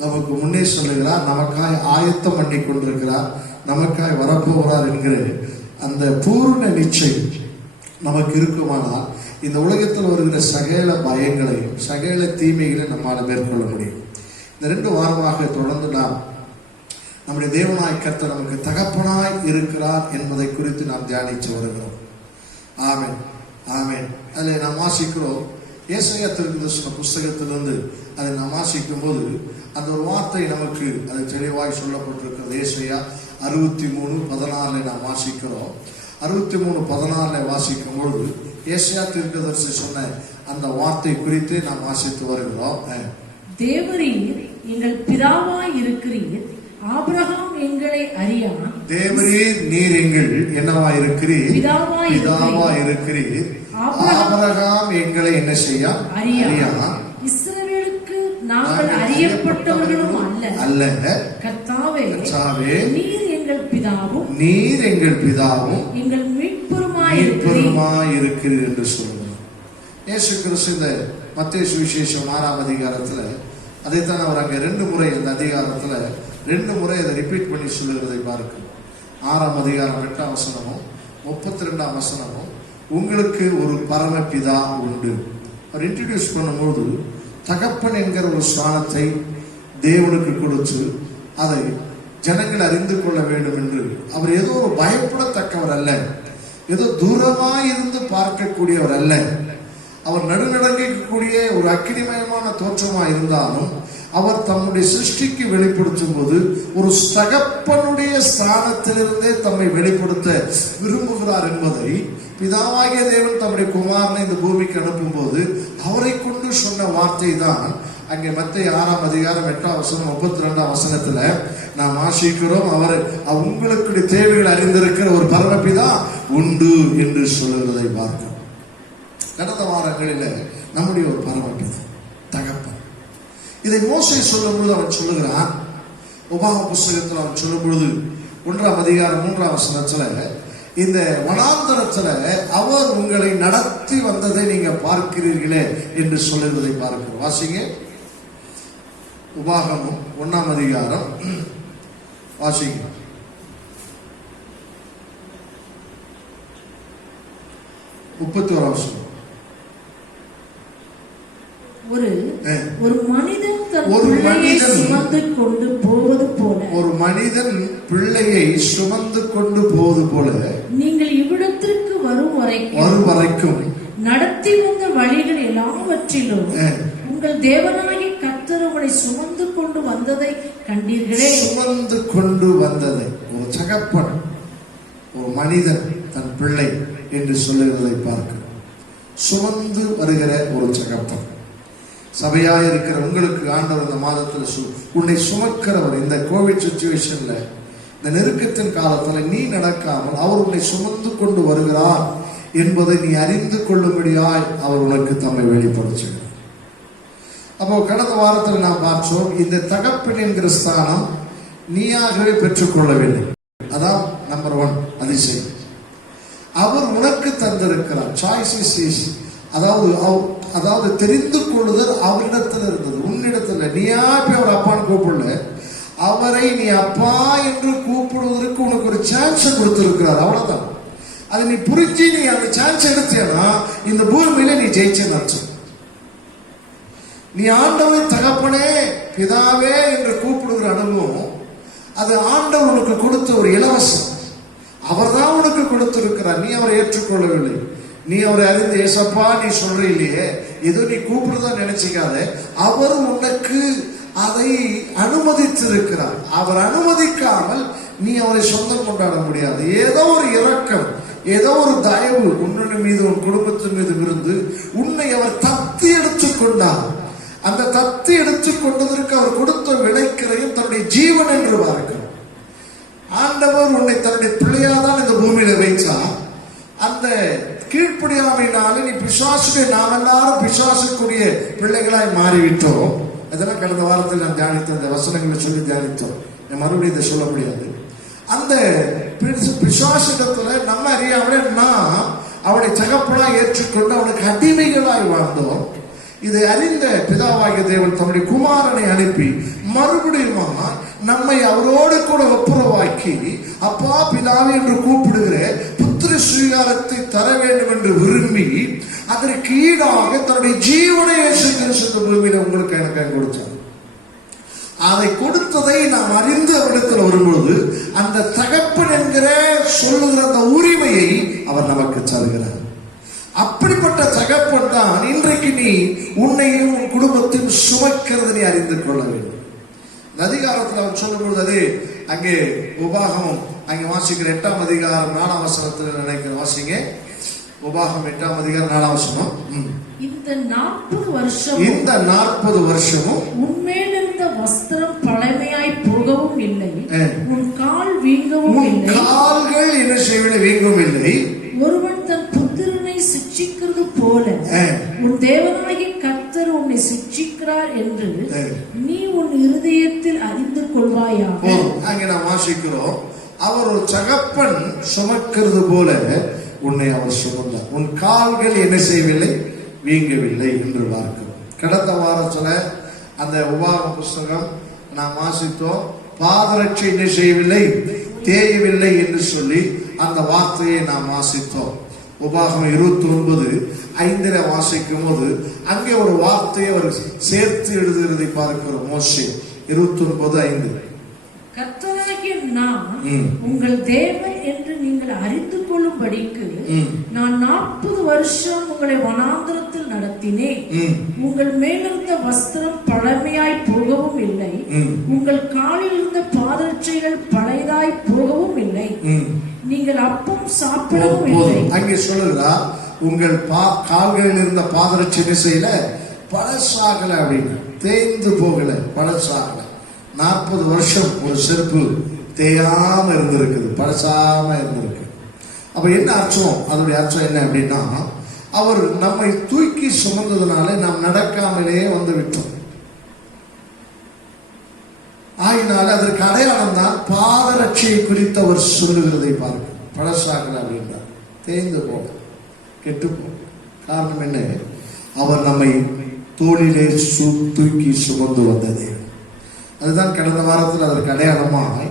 நமக்கு முன்னே சொல்லுகிறார், நமக்காக ஆயத்தம் பண்ணி கொண்டிருக்கிறார், நமக்காக வரப்போகிறார் என்கிற அந்த பூர்ண நிச்சயம் நமக்கு இருக்குமானால் இந்த உலகத்தில் வருகிற சகல பயங்களையும் சகல தீமைகளையும் நம்மால் மேற்கொள்ள முடியும். இந்த 2 வாரமாக தொடர்ந்து நாம் நம்முடைய தேவனாய் கர்த்தர் நமக்கு தகப்பனாய் இருக்கிறார் என்பதை குறித்து நாம் தியானித்து வருகிறோம். ஆமென் ஆமென். அதில் நாம் வாசிக்கிறோம், ஏசாயா தீர்க்கதரிசன புஸ்தகத்திலிருந்து அதை நாம் வாசிக்கும் போது அந்த ஒரு வார்த்தை நமக்கு அது தெளிவாய் சொல்லப்பட்டிருக்கிறது. ஏசாயா 63:14 நாம் வாசிக்கிறோம். 63:14 வாசிக்கும் பொழுது ஏசாயா தீர்க்கதரிசி சொன்ன அந்த வார்த்தை குறித்து நாம் வாசித்து வருகிறோம். தேவரீர் எங்கள் பிதாவாய் இருக்கிறீர், ஆபிரகாம் எங்களை அறியான். தேவரீர் நீர் எங்கள் என்னவா இருக்கிறீர்? பிதாவா இருக்கிறீர். ஆபிரகாம் எங்களை என்ன செய்ய அறியான். இஸ்ரவேலுக்கு நாங்கள் அறியப்பட்டவர்களும் அல்ல. கர்த்தாவே, நீர் எங்கள் பிதாவும் எங்கள் மீட்பருமாய் இருக்கிறீர் என்று சொல்லுங்கள். இயேசு கிறிஸ்து இந்த மத்தேயு சுவிசேஷம் 6ஆம் அதிகாரத்துல அதைத்தான் அவர் அங்கே 2 முறை இந்த அதிகாரத்துல 2 முறை அதை ரிப்பீட் பண்ணி சொல்லுகிறதை பார்க்கிறோம். 6ஆம் அதிகாரம் 8ஆம் வசனமும் 32ஆம் வசனமும் உங்களுக்கு ஒரு பரமபிதா உண்டு. அவர் இன்ட்ரடியூஸ் பண்ணும்போது தகப்பன் என்கிற ஒரு ஸ்தானத்தை தேவனுக்கு கொடுத்து அதை ஜனங்கள் அறிந்து கொள்ள வேண்டும் என்று அவர் ஏதோ ஒரு பயப்படத்தக்கவர் அல்ல, ஏதோ தூரமாய் இருந்து பார்க்கக்கூடியவர் அல்ல. அவர் நடுநடங்கக்கூடிய ஒரு அக்கினிமயமான தோற்றமா இருந்தாலும் அவர் தம்முடைய சிருஷ்டிக்கு வெளிப்படுத்தும் போது ஒரு தகப்பனுடைய ஸ்தானத்திலிருந்தே தம்மை வெளிப்படுத்த விரும்புகிறார் என்பதை பிதாவாகிய தேவன் தம்முடைய குமாரனை இந்த பூமிக்கு அனுப்பும் போது அவரை கொண்டு சொன்ன வார்த்தை தான் அங்கே மத்தேயு 6ஆம் அதிகாரம் 8ஆம் வசனம் 32ஆம் வசனத்துல நாம் வாசிக்கிறோம். அவர் உங்களுக்கு தேவைகள் அறிந்திருக்கிற ஒரு பரமபிதா உண்டு என்று சொல்லுகிறதை பார்க்கிறோம். கடந்த வாரங்களில் நம்முடைய ஒரு பரமபிதா தகப்பன், இதை மோசே சொல்லும் பொழுது அவன் சொல்லுகிறான். உபாகம புஸ்தகத்தில் அவன் சொல்லும் பொழுது 1ஆம் அதிகாரம் 3ஆம் வசனத்துல இந்த வனாந்தரத்துல அவர் உங்களை நடத்தி வந்ததை நீங்க பார்க்கிறீர்களே என்று சொல்லுவதை பார்க்கிறோம். வாசிங்க, உபாகமம் 1ஆம் அதிகாரம் வாசிங்க. 31ஆம் வசனம். ஒரு மனிதன் தன் பிள்ளையை சுமந்து கொண்டு போவது போல, ஒரு மனிதன் பிள்ளையை சுமந்து கொண்டு போவது போல நீங்கள் இவ்விடத்திற்கு வரும் வரைக்கும் நடத்தி வந்த வழிகள் எல்லாவற்றிலும் உங்கள் தேவனாகிய கர்த்தர் உங்களை சுமந்து கொண்டு வந்ததை கண்டீர்களே. சுமந்து கொண்டு வந்ததை ஒரு தகப்பன் ஒரு மனிதன் தன் பிள்ளை என்று சொல்லுகிறதை பார்க்க சுமந்து வருகிற ஒரு தகப்பன். சபையாய் இருக்கிற உங்களுக்கு ஆண்டவர் இந்த மாதத்துல உன்னை சுமக்கிறவர். இந்த கோவிட் சிச்சுவேஷன்ல, இந்த நெருக்கத்தின் காலத்துல நீ நடக்காமல் அவர் உன்னை சுமந்து கொண்டு வருகிறார் என்பதை நீ அறிந்து கொள்ளும்படியாய் அவர் உனக்கு தம்மை வெளிப்படுத்துகிறார். அப்போ கடந்த வாரத்தில் நாம் பார்த்தோம், இந்த தகப்பன் என்கிற ஸ்தானம் நீயாகவே பெற்றுக்கொள்ளவில்லை. அதான் நம்பர் 1 அதிசயம். அவர் உனக்கு தந்திருக்கிறார். சாய்ஸ் இஸ், அதாவது தெரிந்து கொள்ளுதல் அவரிடத்தில் இருந்தது, உன்னிடத்துல. நீயா போய் அவர் அப்பான்னு கூப்பிடல, அவரை நீ அப்பா என்று கூப்பிடுவதற்கு உனக்கு ஒரு சான்ஸ் கொடுத்திருக்கிறார். அவ்வளவுதான். அதை நீ புரிஞ்சு நீ அந்த சான்ஸ் எடுத்தேன்னா இந்த பூமியில நீ ஜெயிச்சேன்னு அர்த்தம். நீ ஆண்டவர் தகப்பனே பிதாவே என்று கூப்பிடுகிற அனுபவம், அது ஆண்டவர் உனக்கு கொடுத்த ஒரு இலவசம். அவர் தான் உனக்கு கொடுத்திருக்கிறார். நீ அவரை ஏற்றுக்கொள்ளவில்லை. நீ அவரை அறிந்து ஏசப்பா நீ சொல்ற இல்லையே, ஏதோ நீ கூப்பிடுதான் நினைச்சிக்காத. அவர் உனக்கு அதை அனுமதித்திருக்கிறார். அவர் அனுமதிக்காமல் நீ அவரை சொந்தம் கொண்டாட முடியாது. ஏதோ ஒரு இரக்கம், ஏதோ ஒரு தயவு உன்னுடைய மீது, உன் குடும்பத்தின் மீது இருந்து உன்னை அவர் தத்தி எடுத்துக்கொண்டார். அந்த தத்தி எடுத்துக்கொண்டதற்கு அவர் கொடுத்த விளைக்கிறையும் தன்னுடைய ஜீவன் என்று பார்க்கிறார். ஆண்டவர் உன்னை தன்னுடைய பிள்ளையாதான் இந்த பூமியில வைச்சா, அந்த கீழ்ப்படியாமையினாலே நீ பிசாசுடைய, நாம் எல்லாரும் பிசாசுக்குரிய பிள்ளைகளாய் மாறிவிட்டோம். இதெல்லாம் கடந்த வாரத்தில் நாம் தியானித்தோம், இந்த வசனங்களை சொல்லி தியானித்தோம். மறுபடியும் இதை சொல்ல முடியாது. அந்த பிசாசிடத்துல நம்ம அறியாமலே நாம் அவனை தகப்பனா ஏற்றுக்கொண்டு அவனுக்கு அடிமைகளாய் வாழ்ந்தோம். இதை அறிந்த பிதாவாகிய தேவன் தம்முடைய குமாரனை அனுப்பி மறுபடியும் நம்மை அவரோடு கூட ஒப்புரவாக்கி அப்பா பிதாவே என்று கூப்பிடுகிற புத்திர சுவீகாரத்தை தர வேண்டும் என்று விரும்பி அதற்கு ஈடாக தன்னுடைய ஜீவனை இந்த பூமியில உங்களுக்கு எனக்கு கொடுத்தார். அதை கொடுத்ததை நாம் அறிந்து அவரிடத்தில் வரும்பொழுது அந்த தகப்பன் என்கிற சொல்லுகிற அந்த உரிமையை அவர் நமக்கு தருகிறார். அப்படிப்பட்ட தகப்பன் தான் இன்றைக்கு நீ உன்னையும் உன் குடும்பத்தையும் சுமக்கிறது நீ அறிந்து கொள்ள வேண்டும். அதிகாரத்தில் அவர் சொல்லும் பொழுது, அது அங்கே உபாகமம் அங்கே வாசிக்கிற 8ஆம் அதிகாரம் 4ஆம் வசனத்தில் நினைக்கிற வாசிங்க. உபாகம் 8ஆம் அதிகாரம் 4ஆம் வசனம். இந்த 40 வருஷமும் உன்மேல் இருந்த வஸ்திரம் பழமையாய் போகவும் இல்லை, உன் கால் வீங்கவும் இல்லை, கால்கள் என்ன செய்யவில்லை, வீங்கவும் இல்லை. ஒருவன் தன் புத்திரனை சிட்சிக்கிறது போல உன் தேவனாகிய கர்த்தர் உன்னை சிட்சிக்கிறார் என்று நீ உன் இருதயத்தில் அறிந்து கொள்வாயாக. அங்கே நாம் வாசிக்கிறோம், அவர் ஒரு தகப்பன் சுமக்கிறது போல உன்னை அவர் சுமந்தார், உன் கால்கள் என்ன செய்யவில்லை, வீங்கவில்லை என்று பார்க்கிறோம். கடந்த வாரத்துல அந்த உபாகம புஸ்தகம் நாம் வாசித்தோம், பாதரட்சை என்ன செய்யவில்லை, தேயவில்லை என்று சொல்லி அந்த வார்த்தையை நாம் வாசித்தோம். உபாகம் 29:5 வாசிக்கும் போது அங்கே ஒரு வார்த்தையை அவர் சேர்த்து எழுதுகிறதை பார்க்கிறோம். மோசே 29:5, கர்த்தராகிய நான் உங்கள் தேவன் என்று நீங்கள் அறிந்து கொள்ளும்படிக்கு நான் 40 வருஷம் உங்களை வனாந்தரத்தில் நடத்தினேன். உங்கள் மேலிருந்த வஸ்திரம் பழமையாய் போகவும் இல்லை, உங்கள் காலில் இருந்த பாதரட்சைகள் பழையதாய் போகவும் இல்லை, நீங்கள் அப்பம் சாப்பிடவும் இல்லை. அங்கே சொல்லுகிறார், உங்கள் கால்களில் இருந்த பாதரட்சை செய்யல, பழசாகல அப்படின்னு, தேய்ந்து போகல, பழசாகல. 40 வருஷம் ஒரு செருப்பு தேயாம இருந்திருக்குது, பழசாம இருந்திருக்கு. அப்ப என்ன அர்த்தம்? அதனுடைய அர்த்தம் என்ன அப்படின்னா, அவர் நம்மை தூக்கி சுமந்ததுனால நாம் நடக்காமலே வந்து விட்டோம். ஆயினால அதற்கு அடையாளம் தான் பாதரட்சியை குறித்து அவர் சொல்லுகிறதை பார்க்க. பழசாகல அப்படின்றார், தேய்ந்து போக, கெட்டு போக. காரணம் என்ன? அவர் நம்மை தோளிலே தூக்கி சுமந்து வந்ததே. அதுதான் கடந்த வாரத்தில் அதற்கு அடையாளமாய்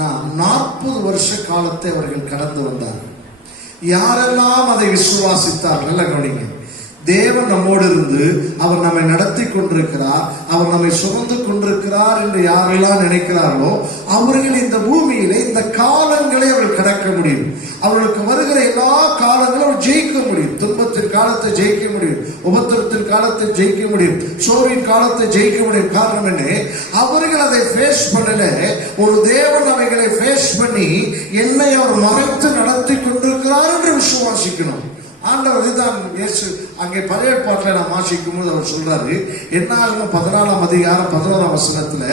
நான் 40 வருஷ காலத்தை அவர்கள் கடந்து வந்தார்கள். யாரெல்லாம் அதை விசுவாசித்தார்கள், நல்ல கவனிங்க. தேவன் நம்மோடு இருந்து அவர் நம்மை நடத்தி கொண்டிருக்கிறார், அவர் நம்மை சுமந்து கொண்டிருக்கிறார் என்று யாரெல்லாம் நினைக்கிறார்களோ அவர்கள் இந்த பூமியிலே இந்த காலங்களை அவர்கள் கடக்க முடியும். அவர்களுக்கு வருகிற எல்லா காலங்களும் அவர் ஜெயிக்க முடியும். துன்பத்தின் காலத்தை ஜெயிக்க முடியும், உபத்திரத்தின் காலத்தை ஜெயிக்க முடியும், சோர்வின் காலத்தை ஜெயிக்க முடியும். காரணம் என்ன? அவர்கள் அதை ஃபேஸ் பண்ணல. ஒரு தேவன் அவைகளை ஃபேஸ் பண்ணி என்னை அவர் மறைத்து நடத்தி கொண்டிருக்கிறார் என்று விசுவாசிக்கணும். ஆண்டவர் இதுதான் இயேசு அங்கே பழைய ஏற்பாட்டில் நாம் வாசிக்கும் போது அவர் சொல்றாரு, என்னாகும் 14ஆம் அதிகாரம் 11ஆம் வசனத்துல,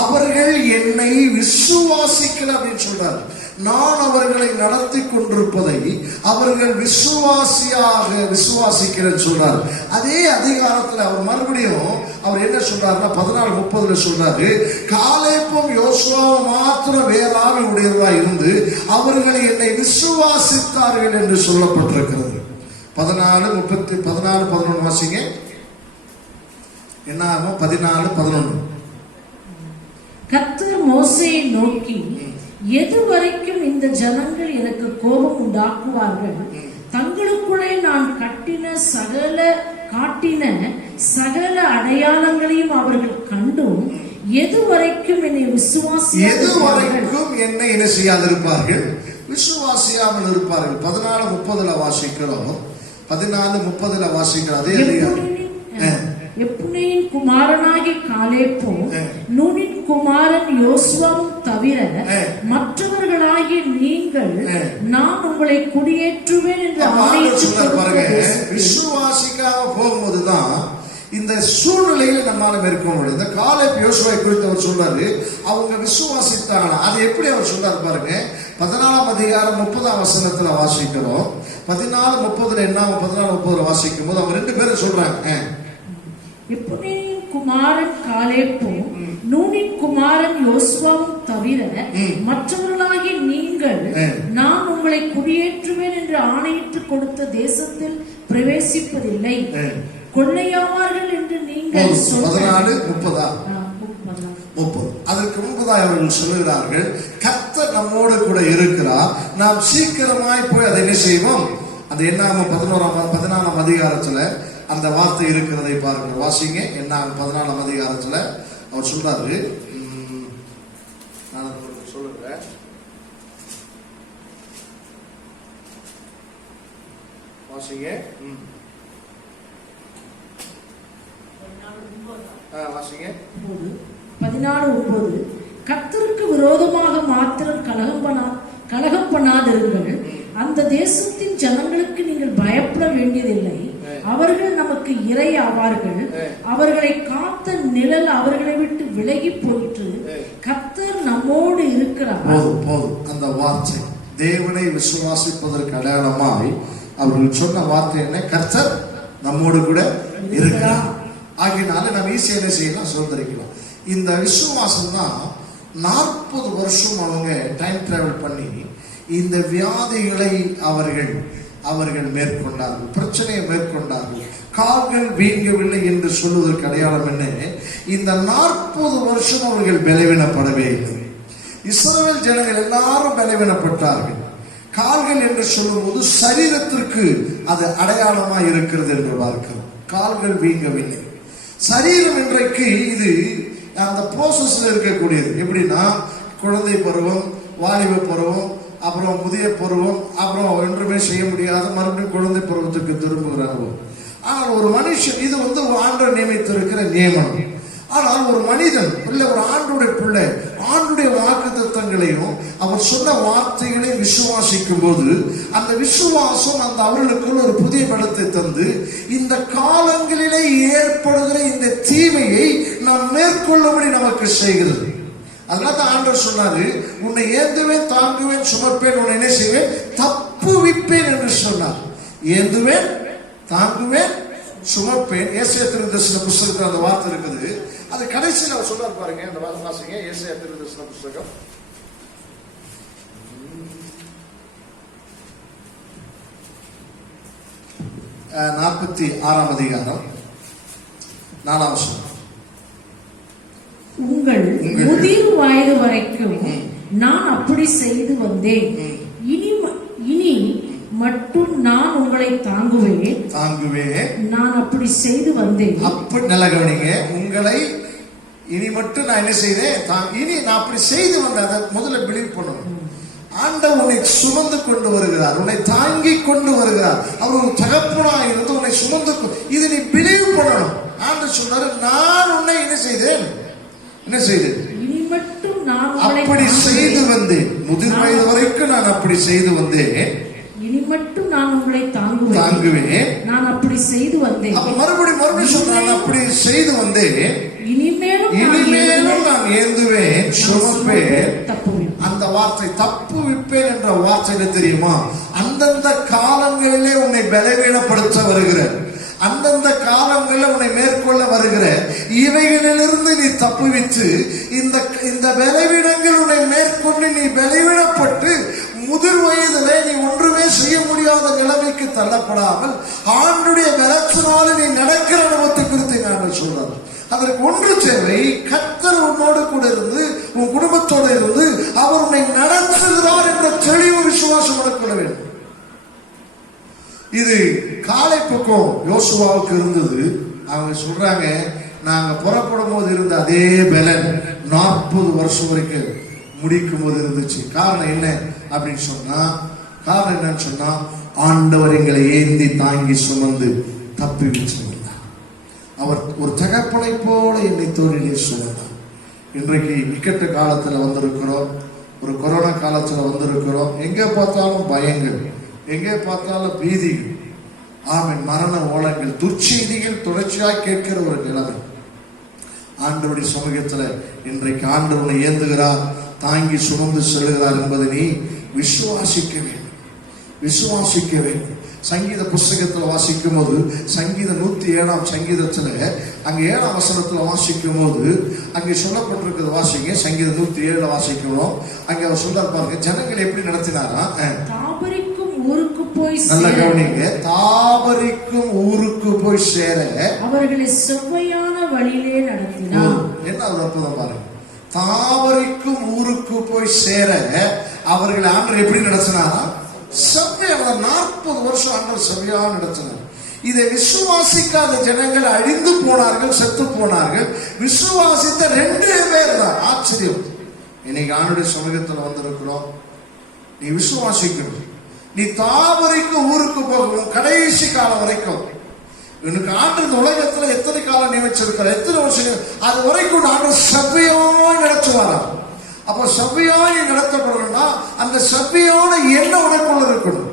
அவர்கள் என்னை விசுவாசிக்கல அப்படின்னு சொல்றாரு. நான் அவர்களை நடத்தி கொண்டிருப்பதை அவர்கள் விசுவாசிக்கிறேன்னு சொல்றாரு. அதே அதிகாரத்துல அவர் மறுபடியும் அவர் என்ன சொல்றாருன்னா 14:30 சொல்றாரு, காலேப்பும் யோசுவாவும் மாத்திரம் வேறாவி உடையவர்களா இருந்து அவர்களை என்னை விசுவாசித்தார்கள் என்று சொல்லப்பட்டிருக்கிறது. 14:11 வாசிங்க. என்ன ஆகும்? 14:11. கர்த்தர் மோசேயை நோக்கி, எதுவரைக்கும் இந்த ஜனங்கள் எனக்கு கோபம் உண்டாக்குவார்கள்? தங்களுக்குள்ளே நான் காட்டின சகல அடையாளங்களையும் அவர்கள் கண்டும் எதுவரைக்கும் என்னை எதுவரைக்கும் என்னை என்ன செய்யாதிருப்பார்கள்? விசுவாசியாமல் இருப்பார்கள். 14:30 வாசிக்கிறோம். 14:30 வாசிக்கிறோம். அதே எப்புன்னேயின் குமாரனாகிய காலேப்பும் நூனின் குமாரன் யோசுவாவும் தவிர மற்றவர்களாகிய நீங்கள் நான் உங்களை குடியேற்றுவேன் என்று விசுவாசிக்காம போகும்போதுதான் இந்த சூழ்நிலையில நம்மால மேற்கொள்ள முடியும். இந்த காலேப் யோசுவாவை குறித்து அவர் சொல்றாரு, அவங்க விசுவாசித்தாங்க. அது எப்படி அவர் சொல்றாரு பாருங்க. 14ஆம் அதிகாரம் 30ஆம் வசனத்துல வாசிக்கிறோம். 14:30 என்ன? 14:30 வாசிக்கும் போது அவங்க 2 பேரும் சொல்றாங்க, எப்புன்னேயின் குமாரன் காலேப்பும் நூனின் குமாரன் யோசுவாவும் தவிர மற்றவர்களாகிய நீங்கள் நான் உங்களை குடியேற்றுவேன் என்று ஆணையிட்டு கொடுத்த தேசத்தில் பிரவேசிப்பதில்லை, கொள்ளையாவார்கள் என்று நீங்கள் 14:30. அதற்கு முன்பதாக அவர்கள் சொல்லுகிறார்கள், கர்த்தர் நம்மோடு கூட இருக்கிறார், நாம் சீக்கிரமாய் போய் அதை என்ன செய்வோம். அது என்னாகும் 14ஆம் அதிகாரத்துல அந்த வார்த்தை இருக்கிறதை பாருங்க. வாசிங்க. என்னாகும் 14ஆம் அதிகாரத்துல அவர் சொல்றாரு, நான் சொல்லுறேன். வாசிங்க. வாசிங்க. 14:9. கர்த்தருக்கு விரோதமாக மாத்திரம் கலகம் பண்ணாதிருங்கள். அந்த தேசத்தின் ஜனங்களுக்கு நீங்கள் பயப்பட வேண்டியதில்லை. அவர்கள் நமக்கு இறை ஆவார்கள். அவர்களை காத்த நிழல் அவர்களை விட்டு விலகி போயிற்று. கர்த்தர் நம்மோடு இருக்கிறார். போதும். அந்த வார்த்தை தேவனை விசுவாசிப்பதற்கு அடையாளமாய் அவர்கள் சொன்ன வார்த்தை என்ன? கர்த்தர் நம்மோடு கூட இருக்கிறார். ஆகினால நம்ம ஈஸியா என்ன செய்யலாம்? சுதந்திரிக்கலாம். இந்த விசுவாசம் தான் 40 வருஷம் அவங்க டைம் டிராவல் பண்ணி இந்த வியாதிகளை அவர்கள் மேற்கொண்டார்கள், பிரச்சனையை மேற்கொண்டார்கள். கால்கள் வீங்கவில்லை என்று சொல்வதற்கு அடையாளம் என்ன? இந்த 40 வருஷம் அவர்கள் பலவீனப்படவே இல்லை. இஸ்ரவேல் ஜனங்கள் எல்லாரும் பலவீனப்பட்டார்கள். கால்கள் என்று சொல்லும்போது சரீரத்திற்கு அது அடையாளமா இருக்கிறது என்று பார்க்கிறோம். கால்கள் வீங்கவில்லை. சரீரம் இன்றைக்கு இது அந்த ப்ரோசஸ்ல இருக்கக்கூடியது. எப்படின்னா, குழந்தை பருவம், வாலிப பருவம், அப்புறம் முதிய பருவம், அப்புறம் ஒன்றுமே செய்ய முடியாத மறுபடியும் குழந்தை பருவத்துக்கு திரும்புகிற அனுபவம். ஆனால் ஒரு மனுஷன், இது ஆண்டவர் நியமித்திருக்கிற நியமனம். ஆனால் ஒரு மனிதன் இல்லை, ஒரு ஆண்டுடைய பிள்ளை ஆண்டுடைய வாக்குத்தத்தங்களையும் அவர் சொன்ன வார்த்தைகளையும் விசுவாசிக்கும் போது அந்த விசுவாசம் அந்த அவர்களுக்குள்ள ஒரு புதிய பலத்தை தந்து இந்த காலங்களிலே ஏற்படுகிற இந்த தீமையை நாம் மேற்கொள்ளும்படி நமக்கு செய்கிறது. அதனால தான் ஆண்டவர் சொன்னாரு, உன்னை ஏந்துவேன், தாங்குவேன், சுமப்பேன், உன்னை என்ன செய்வேன்? தப்புவிப்பேன் என்று சொன்னார். ஏந்துவேன், தாங்குவேன், சுமப்பேன். ஏசாயா தீர்க்கதரிசன புத்தகத்தில் அந்த வார்த்தை இருக்குது. அது கடைசியில் அவர் சொல்றாரு பாருங்க. அந்த வாசிங்க. ஏசாயா தீர்க்கதரிசன புத்தகம் 46ஆம் அதிகாரம் 4ஆம் வசனம். உங்கள் முதிர் வயது வரைக்கும் நான் அப்படி செய்து வந்தேன். இனி மட்டும் நான் உங்களை தாங்குவேன். நான் அப்படி செய்து வந்தேன். அப்படி நல்ல கவனிங்க. உங்களை இனி மட்டும் நான் என்ன செய்தேன்? இனி நான் அப்படி செய்து வந்தேன். அதை முதல்ல பிலீவ் பண்ணணும். ஆண்டவர் உன்னை சுமந்து கொண்டு வருகிறார், உன்னை தாங்கி கொண்டு வருகிறார். அவர் ஒரு தகப்பனா இருந்து உன்னை சுமந்து, இது நீ பிலீவ் பண்ணணும். ஆண்டவர் சொன்னாரு, நான் உன்னை என்ன செய்தேன்? இனி மட்டும் நான் அப்படி செய்து வந்தேன். முதிர் வயது வரைக்கும் நான் அப்படி செய்து வந்தேன். இனி மட்டும் நான் உங்களை தாங்குவேன். தாங்குவேன். நான் அப்படி செய்து வந்தேன். அப்ப மறுபடியும் சொல்றான், அப்படி செய்து வந்தேன், இனிமேலும் நான் ஏந்துவேன், சுமப்பேன். தப்புவேன். அந்த வார்த்தை தப்புவிப்பேன் என்ற வார்த்தை என்ன தெரியுமா? அந்தந்த காலங்களிலே உன்னை பலவீனப்படுத்த வருகிற, அந்தந்த காலங்களில் உன்னை மேற்கொள்ள வருகிற இவைகளிலிருந்து நீ தப்புவித்து, இந்த பலவீனங்கள் உன்னை மேற்கொண்டு நீ பலவீனப்பட்டு முதிர் வயதிலே நீ ஒன்றுமே செய்ய முடியாத நிலைமைக்கு தள்ளப்படாமல் ஆண்டுடைய பலத்தினால நீ நடக்கிற அனுபவத்தை குறித்து நான் சொல்றாரு. அதற்கு ஒன்று தேவை, கர்த்தர் உன்னோடு கூட இருந்து உன் குடும்பத்தோடு இருந்து அவர் உன்னை நடத்துகிறார் என்ற தெளிவு விசுவாசம் உனக்குள்ள வேண்டும். இது காலை பக்கம் யோசுவாவுக்கு இருந்தது. அவங்க சொல்றாங்க, நாங்க புறப்படும் போது இருந்த அதே பலன் 40 வருஷம் வரைக்கும் முடிக்கும் போது இருந்துச்சு. காரணம் என்ன அப்படின்னு சொன்னா, காரணம் என்னன்னு சொன்னா, ஆண்டவர் எங்களை ஏந்தி தாங்கி சுமந்து தப்பி வச்சிருந்தார். அவர் ஒரு தகப்பனை போல என்னை தோளிலே சுமந்தார். இன்றைக்கு இக்கட்ட காலத்துல வந்திருக்கிறோம், ஒரு கொரோனா காலத்துல வந்திருக்கிறோம். எங்கே பார்த்தாலும் பயங்கள், எங்கே பார்த்தாலும் பீதிகள், ஆமென், மரண ஓலங்கள், துர்ச்செய்திகள் தொடர்ச்சியாய் கேட்கிற ஒரு நிலைமை. ஆண்டவருடைய சமூகத்துல இன்றைக்கு ஆண்டவனை ஏந்துகிறார், தாங்கி சுமந்து செல்கிறார் என்பதை நீ விசுவாசிக்க வேண்டும், விசுவாசிக்க வேண்டும். சங்கீத புஸ்தகத்துல வாசிக்கும் போது, சங்கீத 107 சங்கீதத்துல அங்க 7 வசனத்துல வாசிக்கும் போது அங்கே சொல்லப்பட்டிருக்கிறது. வாசிங்க, சங்கீதம் 107 வாசிக்கிறோம். அங்க அவர் சொல்றார் பாருங்க, ஜனங்களை எப்படி நடத்தினாரா? தாபரிக்கும் ஊருக்கு போய் நல்ல கவனிங்க, தாபரிக்கும் ஊருக்கு போய் சேர அவர்களை செவ்வையான வழியிலே நடத்தினார். என்ன அற்புதம் பாருங்க. தாபரிக்கும் ஊருக்கு போய் சேர அவர்களை ஆண்டவர் எப்படி நடத்தினாரா? செவ்வையான 40 வருஷம் ஆண்டவர் செவ்வையாக நடத்தினார். இதை விசுவாசிக்காத ஜனங்கள் அழிந்து போனார்கள், செத்து போனார்கள். விசுவாசித்த 2 பேர் தான். ஆச்சரியம். இன்னைக்கு ஆண்டுடைய சமூகத்தில் வந்திருக்கிறோம். நீ விசுவாசிக்கணும். நீ தாபரிக்கும் ஊருக்கு போகணும், கடைசி காலம் வரைக்கும். எனக்கு ஆண்டு உலகத்துல எத்தனை காலம் நீ வச்சிருக்கிற, எத்தனை வருஷம், அது வரைக்கும் ஆண்டு செவ்வையாய் நடத்துவாரா? அப்ப செவ்வையாய் நடத்தப்படணும்னா அந்த செவ்வையான எண்ணம் உனக்குள்ள இருக்கணும்.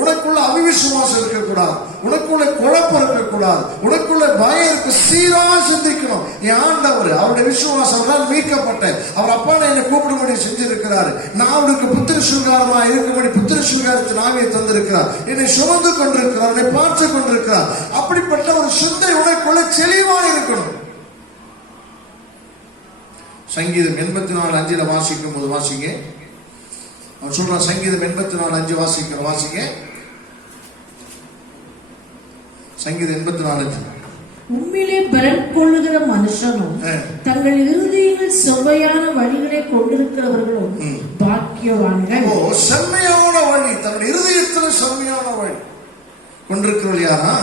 உனக்குள்ள அவிசுவாசம் இருக்கக்கூடாது, உனக்குள்ள குழப்பம் இருக்கக்கூடாது, உனக்குள்ள பயம் இருக்கு. சீரா சிந்திக்கணும். என் ஆண்டவர், அவருடைய விசுவாசம் மீட்கப்பட்டேன், அவர் அப்பா என்னை கூப்பிடும்படி செஞ்சிருக்கிறாரு, நான் அவருக்கு புத்திர சுகாரமா இருக்கும்படி புத்திர சுகாரத்தை நாவே தந்திருக்கிறார், என்னை சுமந்து கொண்டிருக்கிறார், என்னை பார்த்து கொண்டிருக்கிறார். அப்படிப்பட்ட ஒரு சிந்தை உனக்குள்ள தெளிவா இருக்கணும். சங்கீதம் 84:5 வாசிக்கும் போது வாசிங்க. அவன் சொல்றான், சங்கீதம் 84:5 வாசிக்கிற வாசிங்க. சங்கீதம் 84:5. உம்மிலே பலன் கொள்ளுகிற மனுஷனும் தங்கள் இருதயங்கள் செவ்வையான வழிகளை கொண்டிருக்கிறவர்களும் பாக்கியவான்கள். செம்மையான வழி, தங்கள் இருதயத்தில் செம்மையான வழி கொண்டிருக்கிறவர்கள் யாரா?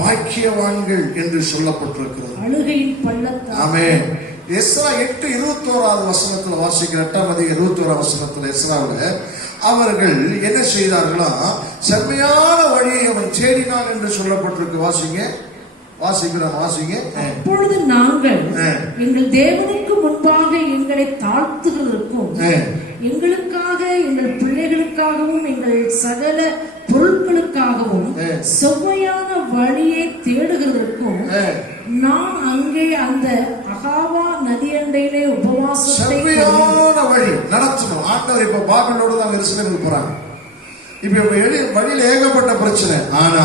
பாக்கியவான்கள் என்று சொல்லப்பட்டிருக்கிறது. அழுகையின் பள்ளத்தாக்கு. ஆமென். எஸ்ரா 8:21 வசனத்துல வாசிக்கிற 8:21 வசனத்துல எஸ்ராவுல அவர்கள் என்ன செய்தார்களா? செம்மையான வழியை அவன் தேடினான் என்று சொல்லப்பட்டிருக்கு. வாசிங்க, வாசிக்கிறோம், வாசிங்க. அப்பொழுது நாங்கள் எங்கள் தேவனுக்கு முன்பாக எங்களை தாழ்த்துகிறதற்கும் எங்களுக்காக, எங்கள் பிள்ளைகளுக்காகவும், எங்கள் சகல பொருட்களுக்காகவும் செவ்வையான வழியை தேடுகிறதற்கும் நான் அங்கே அந்த அகாவா நதியண்டையிலே உபவாசத்தை வழி நடத்தணும். ஆண்டவர் இப்ப பாபிலோடு தான் எருசலேமுக்கு போறாங்க. இப்ப வழியில் ஏகப்பட்ட பிரச்சனை. ஆனா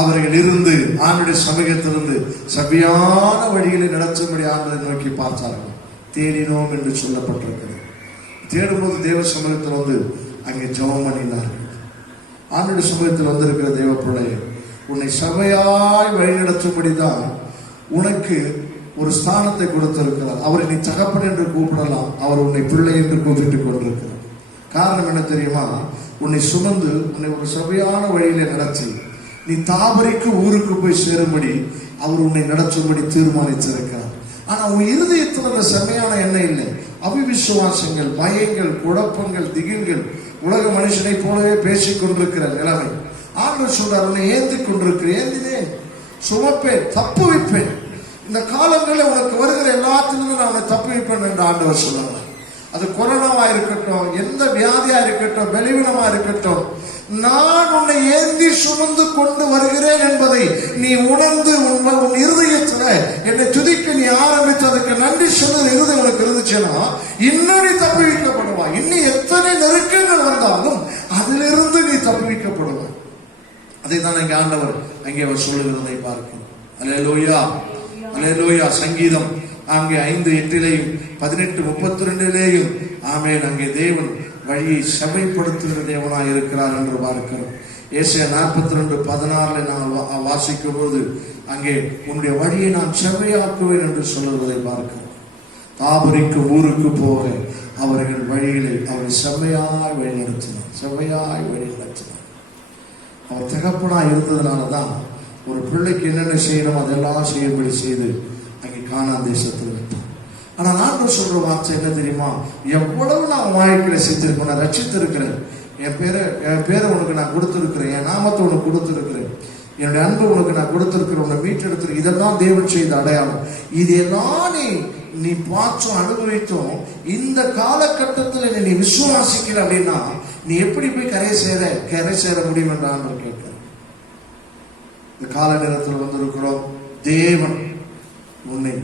அவர்கள் இருந்து ஆண்டுடைய சமூகத்திலிருந்து செவ்வையான வழிகளை நடத்தும்படி ஆண்டவரை நோக்கி பார்த்தார்கள். தேடினோம் என்று சொல்லப்பட்டிருக்கிறது. தேடும்போது தேவ சமூகத்தில் வந்து அங்கே ஜெபம் பண்ணினார்கள். ஆண்டுடைய சமூகத்தில் வந்திருக்கிற தேவ பிள்ளையை உன்னை செவ்வையாய் வழிநடத்தும்படிதான் உனக்கு ஒரு ஸ்தானத்தை கொடுத்திருக்கிறார். அவரை நீ தகப்பன் என்று கூப்பிடலாம், அவர் உன்னை பிள்ளை என்று கூப்பிட்டுக் கொண்டிருக்கிறார். காரணம் என்ன தெரியுமா? உன்னை சுமந்து உன்னை ஒரு செவ்வையான வழியில நடத்தி நீ தாபரிக்கு ஊருக்கு போய் சேரும்படி அவர் உன்னை நடத்தும்படி தீர்மானித்திருக்கிறார். ஆனா உன் இருதயத்தில் அந்த செம்மையான எண்ணம் இல்லை. அவிவிசுவாசங்கள், பயங்கள், குழப்பங்கள், திகில்கள், உலக மனுஷனை போலவே பேசிக் கொண்டிருக்கிற நிலைமை. ஆண்டவர் சொல்றார், உன்னை ஏந்தி கொண்டிருக்கிறேன், ஏந்தினேன், சுமப்பேன், தப்பு வைப்பேன். இந்த காலங்களில் உனக்கு வருகிற எல்லாத்திலிருந்து நான் உன்னை தப்பு வைப்பேன் என்று ஆண்டவர் சொல்லுவார். அது கொரோனாவா இருக்கட்டும், எந்த வியாதியா இருக்கட்டும், பலவீனமா இருக்கட்டும், நான் உன்னை ஏந்தி சுமந்து கொண்டு வருகிறேன் என்பதை நீ உணர்ந்து உன் இருதயத்துல என்னை துதிக்க நீ ஆரம்பித்து அதுக்கு நன்றி சொல்ல இருதயம் உனக்கு இருந்துச்சுன்னா இன்னும் நீ தப்புவிக்கப்படுவாய். இன்னும் எத்தனை நெருக்கங்கள் வந்தாலும் அதிலிருந்து நீ தப்புவிக்கப்படுவாய். அதை தான் இங்கே ஆண்டவர் அங்கே அவர் சொல்லுகிறதை பார்க்கிறோம். அல்லேலூயா, அல்லேலூயா. சங்கீதம் அங்கே 5:8 18:32 ஆமென். அங்கே தேவன் வழியை செவைப்படுத்துகிற தேவனாய் இருக்கிறார் என்று பார்க்கிறோம். ஏசாயா 42:16 நான் வாசிக்கும் போது அங்கே உன்னுடைய வழியை நான் செவையாக்குவேன் என்று சொல்லுவதை பார்க்கிறோம். தாபரிக்கு ஊருக்கு போக அவர்கள் வழிகளை அவர் செவ்வையாய் வழிநடத்தினார், செவ்வையாய் வழிநடத்தினார். அவர் தகப்பனாய் இருந்ததுனாலதான் ஒரு பிள்ளைக்கு என்னென்ன செய்யணும் அதெல்லாம் செய்யும்படி செய்து அங்கே கானான் தேசத்தில் வைத்தார். ஆனா நான் சொல்ற வார்த்தை என்ன தெரியுமா? எவ்வளவு நான் வாழ்க்கையில செஞ்சிருக்கேன், நான் ரட்சித்திருக்கிறேன், என் பேரை உனக்கு நான் கொடுத்திருக்கிறேன், என் நாமத்தை உனக்கு கொடுத்திருக்கிறேன், என்னுடைய அன்பு உனக்கு நான் கொடுத்திருக்கிறேன், உன்னை மீட்டெடுத்திருக்கிறேன். இதெல்லாம் தேவன் செய்த அடையாளம். இது எல்லாம் நீ பார்த்தும் அனுபவித்தும் இந்த காலகட்டத்தில் நீ விசுவாசிக்கிற அப்படின்னா நீ எப்படி போய் கரை சேர முடியும் என்று ஆண்டவர் கேட்கிறார். இந்த கால நேரத்தில் வந்திருக்கிறோம். தேவன் உன்னை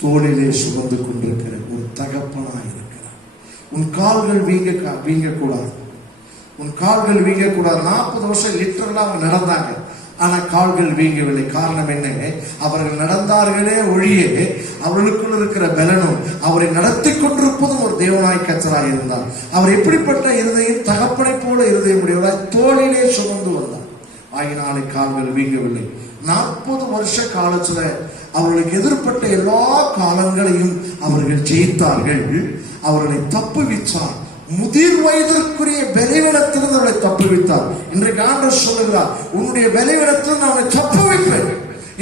தோளிலே சுமந்து கொண்டிருக்கிற ஒரு தகப்பனாய் இருக்கிறார். உன் கால்கள் வீங்கக்கூடாது, உன் கால்கள் வீங்கக்கூடாது. 40 வருஷம் லிட்டரலா அவங்க நடந்தாங்க, ஆனா கால்கள் வீங்கவில்லை. காரணம் என்ன? அவர்கள் நடந்தார்களே ஒழிய அவர்களுக்குள் இருக்கிற பலனும் அவரை நடத்தி கொண்டிருப்பதும் ஒரு தேவனாய் கர்த்தராய் இருந்தார். அவர் எப்படிப்பட்ட இருதயம்? தகப்பனை போல இருதயம் உடையவராய் தோளிலே சுமந்து வந்தார். ஆகினாலே கால்கள் வீங்கவில்லை. 40 வருஷ காலத்துல அவர்களுக்கு எதிர்பட்ட எல்லா காலங்களையும் அவர்கள் ஜெயித்தார்கள். அவர்களை தப்புவித்தார். முதிர் வயதிற்குரிய பலவீனத்திலிருந்து அவளை தப்புவித்தார். இன்றைக்கு ஆண்டவர் சொல்லுகிறார், உன்னுடைய பலவீனத்திலிருந்து அவனை தப்புவிப்பேன்.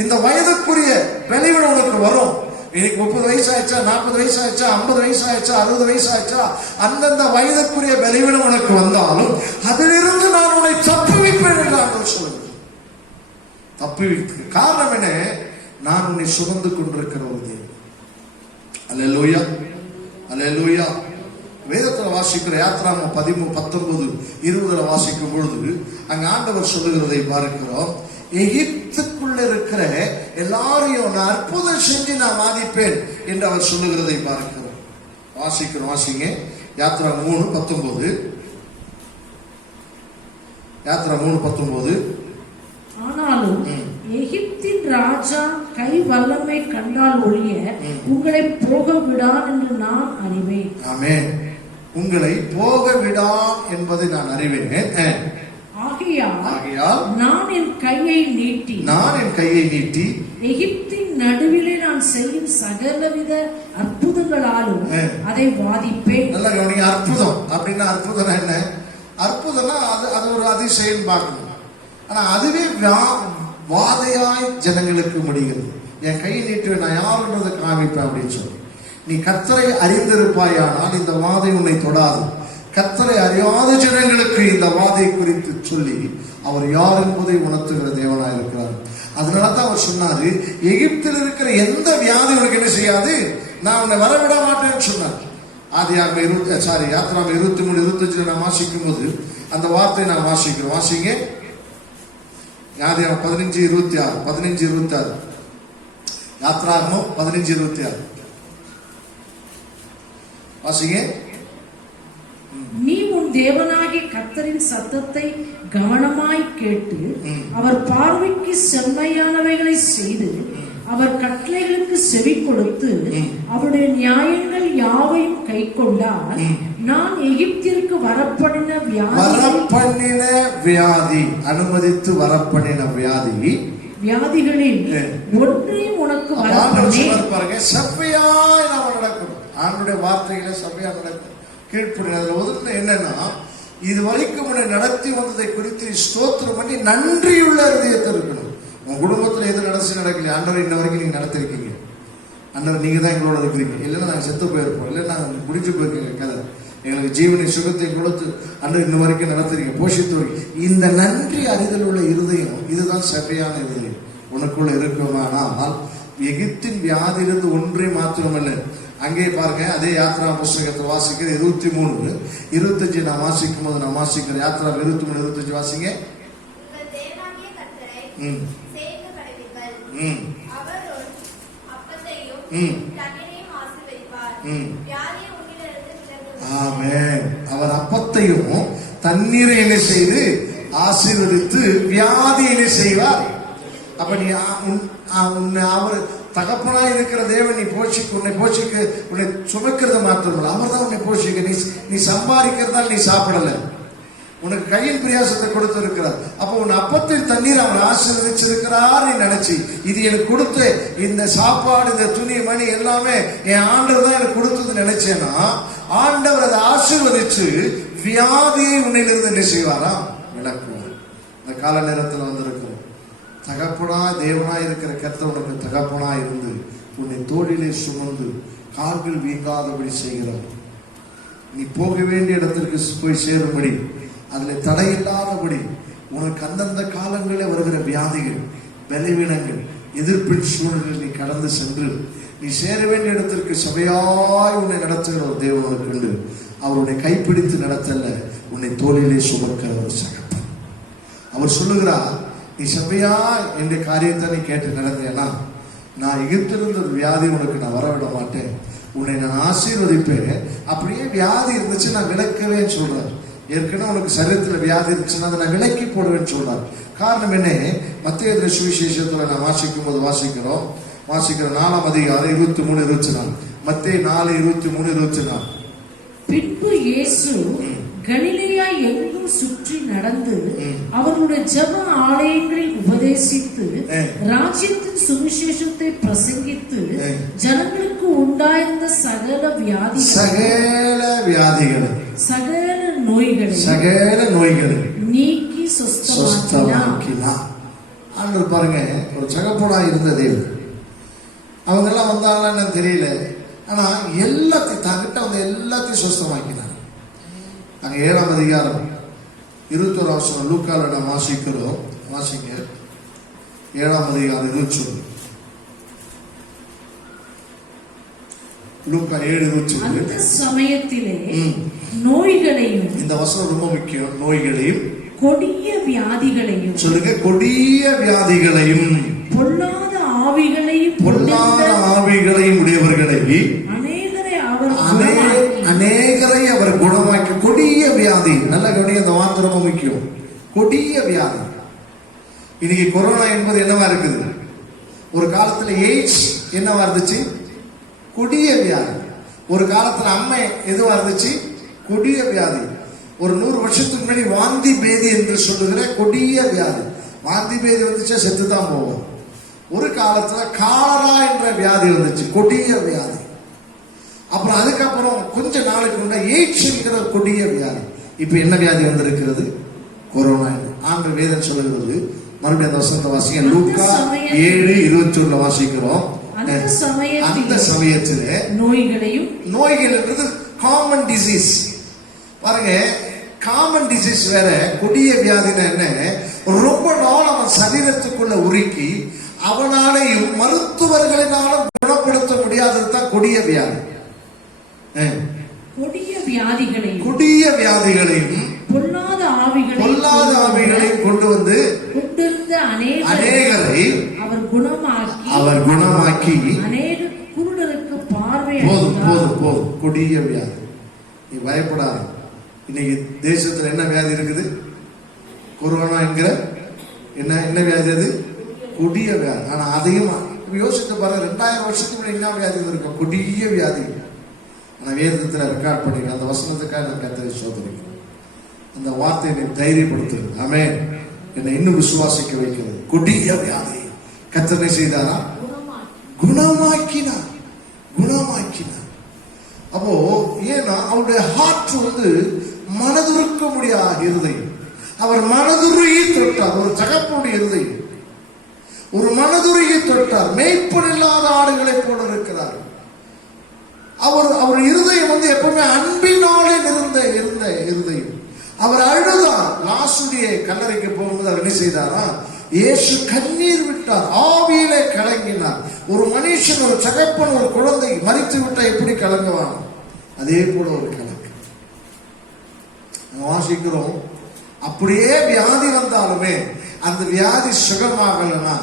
இந்த வயதுக்குரிய பலவீனம் உனக்கு வரும். இன்னைக்கு 30 வயசு ஆயிடுச்சா, 40 வயசு ஆயிடுச்சா, 50 வயசு ஆயிடுச்சா, 60 வயசு ஆயிடுச்சா, அந்தந்த வயதுக்குரிய பலவீனம் உனக்கு வந்தாலும் அதிலிருந்து நான் உன்னை தப்புவிப்பேன் என்று ஆண்டவர் சொல்லுகிறார். தப்புவிக்க காரணம் என்ன? நான் உன்னை சுமந்து கொண்டிருக்கிற ஒரு தேவன். அல்லேலூயா, அல்லேலூயா. வேதத்தில் வாசிக்கிற யாத்ராகமம் 13:19-20 வாசிக்கும் பொழுது அங்க ஆண்டவர் சொல்லுகிறதை பார்க்கிறோம். எகிப்துக்குள்ள இருக்கிற எல்லாரையும் நான் அற்புதம் செஞ்சு நான் வாதிப்பேன் என்று அவர் சொல்லுகிறதை பார்க்கிறோம். வாசிக்கிறோம், வாசிங்க. யாத்ராகமம் 3:19. யாத்ராகமம் 3:19. ஆனாலும் எகிப்தின் ராஜா கை வல்லமை கண்டால் ஒழிய உங்களை போக விடான் என்று நான் அறிவேன். ஆமென். உங்களை போக விடான் என்பதை நான் அறிவேன். ஆகையால் நான் என் கையை நீட்டி எகிப்தின் நடுவிலே நான் செய்யும் சகலவித அற்புதங்களாலும் அதை வாதிப்பேன். நல்லா கவனிங்க. அற்புதம் அப்படின்னா அற்புதம் என்ன? அற்புதம்னா அது ஒரு அதிசயம் பார்க்கணும். ஆனா அதுவே வாதையாய் ஜனங்களுக்கு முடிகிறது. என் கையை நீட்டு நான் யாருன்றதை காமிப்பேன் அப்படின்னு சொல்லி நீ கர்த்தரை அறிந்திருப்பாயானால் இந்த வாதை உன்னை தொடாது. கர்த்தரை அறியாத ஜனங்களுக்கு இந்த வாதை குறித்து சொல்லி அவர் யார் என்பதை உணர்த்துகிற தேவனாய் இருக்கிறார். அதனாலதான் அவர் சொன்னாரு, எகிப்தில் இருக்கிற எந்த வியாதி உனக்கு என்ன செய்யாது, நான் உன்னை வரவிட மாட்டேன்னு சொன்னார். யாத்ராகமம் 23-25 நான் வாசிக்கும் போது அந்த வார்த்தையை நான் வாசிக்கிறோம். வாசிங்க. யாத்ராகமம் 15:26. யாத்ராகமம் 15:26 வாசிங்க. நீ உன் தேவனாகிய கர்த்தரின் சத்தத்தை கவனமாய் கேட்டு அவர் பார்வைக்கு செம்மையானவைகளை செய்து அவர் கட்டளைகளுக்கு செவி கொடுத்து அவருடைய நியாயங்கள் யாவையும் கை கொண்டால் நான் எகிப்திற்கு வரப்பண்ணின வியாதி அனுமதித்து வரப்பண்ணின வியாதிகளில் ஒன்றையும் உனக்கு பாருங்க. சபையாய் நாம நடக்கணும். ஆண்டுடைய வார்த்தைகளை சபையா நடக்கணும். கீழ்ப்படினதுல என்னன்னா, இது வரைக்கும் உன்னை நடத்தி வந்ததை குறித்து ஸ்தோத்திரம் பண்ணி நன்றியுள்ள இருதயத்தை இருக்கணும். உங்க குடும்பத்துல எது நடக்கலையே, ஆண்டவர் இன்ன வரைக்கும் நீங்க நடத்திருக்கீங்க, ஆண்டவர் நீங்க தான் எங்களோட இருக்கிறீங்க, இல்லைன்னா நாங்க செத்து போயிருப்போம், இல்லைன்னா நாங்க முடிஞ்சு போயிருக்கீங்க கதை, எங்களுக்கு ஜீவனை சுகத்தை கொடுத்து ஆண்டவர் இன்ன வரைக்கும் நடத்துறீங்க, போஷித்து. இந்த நன்றி அறிதல் உள்ள இருதயம் இதுதான் சரியான இருதயம் உனக்குள்ள இருக்குமானால் எகிப்தின் வியாதியிலிருந்து ஒன்றே மாத்திரமல்ல அங்கே பாருங்க, அதே யாத்ரா புஸ்தகத்தில் வாசிக்கிற 23, 25 நான் வாசிக்கும் போது நான் வாசிக்கிற யாத்ரா 23, 25 வாசிங்க. உங்கள் தேவனாகிய கர்த்தரை சேவிக்க கடவீர்கள். அவர் உன் அப்பத்தையும் தண்ணீரையும் ஆசீர்வதிப்பார். வியாதியை உன்னிலிருந்து விலக்குவார். ஆமென். அவர் அப்பத்தையும் தண்ணீரை என்ன செய்து ஆசீர்வதித்து வியாதியை என்ன செய்வார். அப்ப நீ அவர் தகப்பனா இருக்கிற தேவன் நீ உன்னை போஷிக்க, உன்னை சுமக்கிறது மாத்திரமல்ல, அவர் தான் உன்னை போஷிக்க. நீ சம்பாதிக்கிறதால் நீ சாப்பிடல, உனக்கு கையின் பிரயாசத்தை கொடுத்திருக்கிறார். அப்போ உன் அப்பத்தின் தண்ணீர் அவர் ஆசீர்வதிச்சிருக்கிறார் நீ நினைச்சு, இது எனக்கு கொடுத்து இந்த சாப்பாடு, இந்த துணி, மணி எல்லாமே என் ஆண்டவர் தான் எனக்கு கொடுத்தது நினைச்சேன்னா, ஆண்டவர் அதை ஆசீர்வதிச்சு வியாதியை உன்னிலிருந்து என்ன செய்வாரா, விளக்குவார். இந்த கால நேரத்தில் வந்திருக்கிறோம். தகப்பனா தேவனா இருக்கிற கர்த்தர் உனக்கு தகப்பனா இருந்து உன்னை தோளிலே சுமந்து கால்கள் வீங்காதபடி செய்கிறவர். நீ போக வேண்டிய இடத்திற்கு போய் சேரும்படி, அதுல தடையில்லாதபடி உனக்கு அந்தந்த காலங்களில் வருகிற வியாதிகள், பலவீனங்கள், எதிர்ப்பின் சூழலில் நீ கடந்து சென்று நீ சேர வேண்டிய இடத்திற்கு சபையாய் உன்னை நடத்துகிற ஒரு தேவனுக்கு உண்டு. அவருடைய கைப்பிடித்து நடத்தல்ல, உன்னை தோளிலே சுமக்கிற ஒரு சகப்பன். அவர் சொல்லுகிறார், நீ சபையா என்ற காரியத்தை நீ கேட்டு நடந்தேன்னா நான் எகிப்திலிருந்து ஒரு வியாதி உனக்கு நான் வரவிட மாட்டேன், உன்னை நான் ஆசீர்வதிப்பேன். அப்படியே வியாதி இருந்துச்சு நான் விளக்கவேன்னு சொல்றார். ஏற்கனவே உனக்கு சரீரத்தில் வியாதி இருந்துச்சுன்னா அதை நான் விலக்கி போடுவேன்னு சொல்றார். காரணம் என்ன? மத்தேயு சுவிசேஷத்துல நான் வாசிக்கும் போது வாசிக்கிற 4ஆம் அதிகாரம் 23, 24. மத்தேயு 4, 23, 24. பின்பு இயேசு கலிலேயா எங்கும் சுற்றி நடந்து அவர்களுடைய ஜெப ஆலயங்களில் உபதேசித்து ராஜ்யத்தின் சுவிசேஷத்தை பிரசங்கித்து ஜனங்களுக்கு உண்டாயிருந்த சகல வியாதிகளை சகல நோய்களை நீக்கி சொஸ்தமாக்கினார். ஆண்டவர் பாருங்க, ஒரு சகப்பனா இருந்த தேவன். அவங்க எல்லாம் வந்தாங்கன்னா தெரியல, ஆனா எல்லாத்தையும் தங்கிட்ட வந்து எல்லாத்தையும் சொஸ்தமாக்கினார். நாங்க 7ஆம் அதிகாரம் 21 லூக்கால நாம் வாசிக்கிறோம். வாசிங்க 7ஆம் அதிகாரம் 21. லூக்கா 7:21. அந்த சமயத்திலே நோய்களையும், இந்த வசனம் ரொம்ப முக்கியம், நோய்களையும் கொடிய வியாதிகளையும், சொல்லுங்க, கொடிய வியாதிகளையும் பொல்லாத ஆவிகளையும் உடையவர்களை அநேகரை அவர் குணமாக்கி. கொடிய வியாதி, நல்ல கவனிங்க, அந்த வார்த்தை ரொம்ப முக்கியம். கொடிய வியாதி. இன்னைக்கு கொரோனா என்பது என்னவா இருக்குது? ஒரு காலத்துல எய்ட்ஸ் என்னவா இருந்துச்சு? கொடிய வியாதி. ஒரு காலத்துல அம்மை எதுவா இருந்துச்சு? கொடிய வியாதி. ஒரு 100 வருஷத்துக்கு முன்னாடி வாந்தி பேதி என்று சொல்லுகிற கொடிய வியாதி. வாந்தி பேதி வந்துச்சா செத்துதான் போவோம். ஒரு காலத்துல காலரா என்ற வியாதி வந்துச்சு, கொடிய வியாதி. அப்புறம் அதுக்கப்புறம் கொஞ்ச நாளைக்கு முன்னாடி எய்ட்ஸ் என்கிற கொடிய வியாதி. இப்ப என்ன வியாதி வந்திருக்கிறது? கொரோனா. ஆண்டு வேதம் சொல்லுகிறது. மறுபடியும் அந்த வசனத்தை வாசிங்க. லூக்கா 7:21 வாசிக்கிறோம். அந்த சமயத்திலே நோய்கள் என்றது காமன் டிசீஸ். பாருங்க, காமன் டிசீஸ் வேற, கொடிய வியாதினா என்ன? ரொம்ப நாள் அவன் சரீரத்துக்குள்ள உருக்கி அவனாலையும் மருத்துவர்களினாலும் குணப்படுத்த முடியாதது தான் கொடிய வியாதி. கொடிய வியாதிகளையும் பொல்லாத ஆவிகளையும் கொண்டு வந்து அநேகரை அவர் குணமாக்கி அநேக குருடருக்கு பார்வை. போதும். கொடிய வியாதி. நீ பயப்படாத. இன்னைக்கு தேசத்துல என்ன வியாதி இருக்குது? கொரோனா என்கிற என்ன வியாதி? அது கொடிய வியாதி. ஆனா அதையும் யோசித்து பாருங்க, 2000 வருஷத்துக்கு முன்னாடி என்ன வியாதி இருக்கும்? கொடிய வியாதி. ஆனா வேதத்துல ரெக்கார்ட் பண்ணிக்கிறேன். அந்த வசனத்துக்காக நான் கர்த்தரை சோதனைக்கிறேன். அந்த வார்த்தை என்னை தைரியப்படுத்துறது. ஆமென். என்னை இன்னும் விசுவாசிக்க வைக்கிறது. கொடிய வியாதி கர்த்தர் செய்தாரா? குணமாக்கினார். அப்போ ஏன்னா அவருடைய ஹார்ட் வந்து மனதுருக்க முடியாத இருதயம். அவர் மனதுருகி தொட்டார். ஒரு தகப்பனுடைய இருதயம் ஒரு மனதுருகி தொட்டார். மேய்ப்பன் இல்லாத ஆடுகளை போல இருக்கிறார். அவர் இருதயம் வந்து எப்பவுமே அன்பினாலே இருந்த இருதயம். அவர் அழுதார். லாசுடைய கல்லறைக்கு போகும்போது அவர் என்ன செய்தாரா? இயேசு கண்ணீர் விட்டார், ஆவியிலே கலங்கினார். ஒரு மனுஷன், ஒரு தகப்பன், ஒரு குழந்தை மரித்து விட்டா எப்படி கலங்குவான்? அதே போல ஒரு கலக்கு. வாசிக்கிறோம், அப்படியே வியாதி வந்தாலுமே அந்த வியாதி சுகமாகலன்னா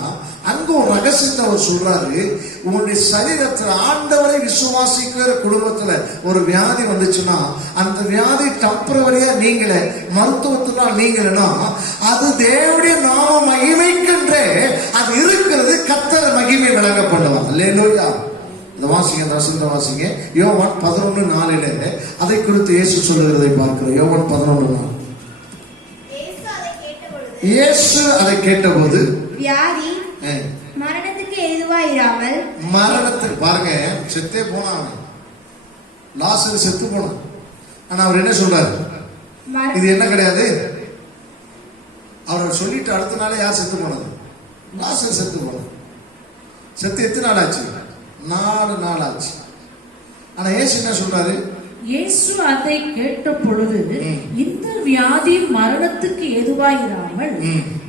அங்க ஒரு ரகசியத்தை அவர் சொல்றாரு. உங்களுடைய சரீரத்துல ஆண்டவரை விசுவாசிக்கிற குடும்பத்துல ஒரு வியாதி வந்துச்சுன்னா அந்த வியாதி டெம்பரவரியா நீங்களே மருத்துவத்தினால் நீங்களா அது தேவனுடைய நாம மகிமைக்கென்றே அது இருக்கிறது. கர்த்தர் மகிமை விளங்க பண்ணுவாங்க. அல்லேலூயா. இந்த வாசிங்க, இந்த வசனத்தை வாசிங்க. யோவான் 11:4 அதை குறித்து இயேசு சொல்லுகிறதை பார்க்கிறோம். யோவான் 11:4. இயேசு அதை கேட்டபோது வியாதி மரணத்துக்கு ஏதுவாயிராமல், மரணத்துக்கு பாருங்க, செத்தே போனான், லாசரு செத்து போனான். ஆனா அவர் என்ன சொல்றாரு? இது என்ன கிடையாது. அவர் சொல்லிட்டு அடுத்த நாளே யார் செத்து போனது? லாசரு செத்து போனது. செத்து எத்தனை நாள் ஆச்சு? 4 நாள் ஆச்சு. ஆனா இயேசு என்ன சொல்றாரு? இயேசு அதை கேட்ட பொழுது இந்த வியாதி மரணத்துக்கு ஏதுவாயிராமல்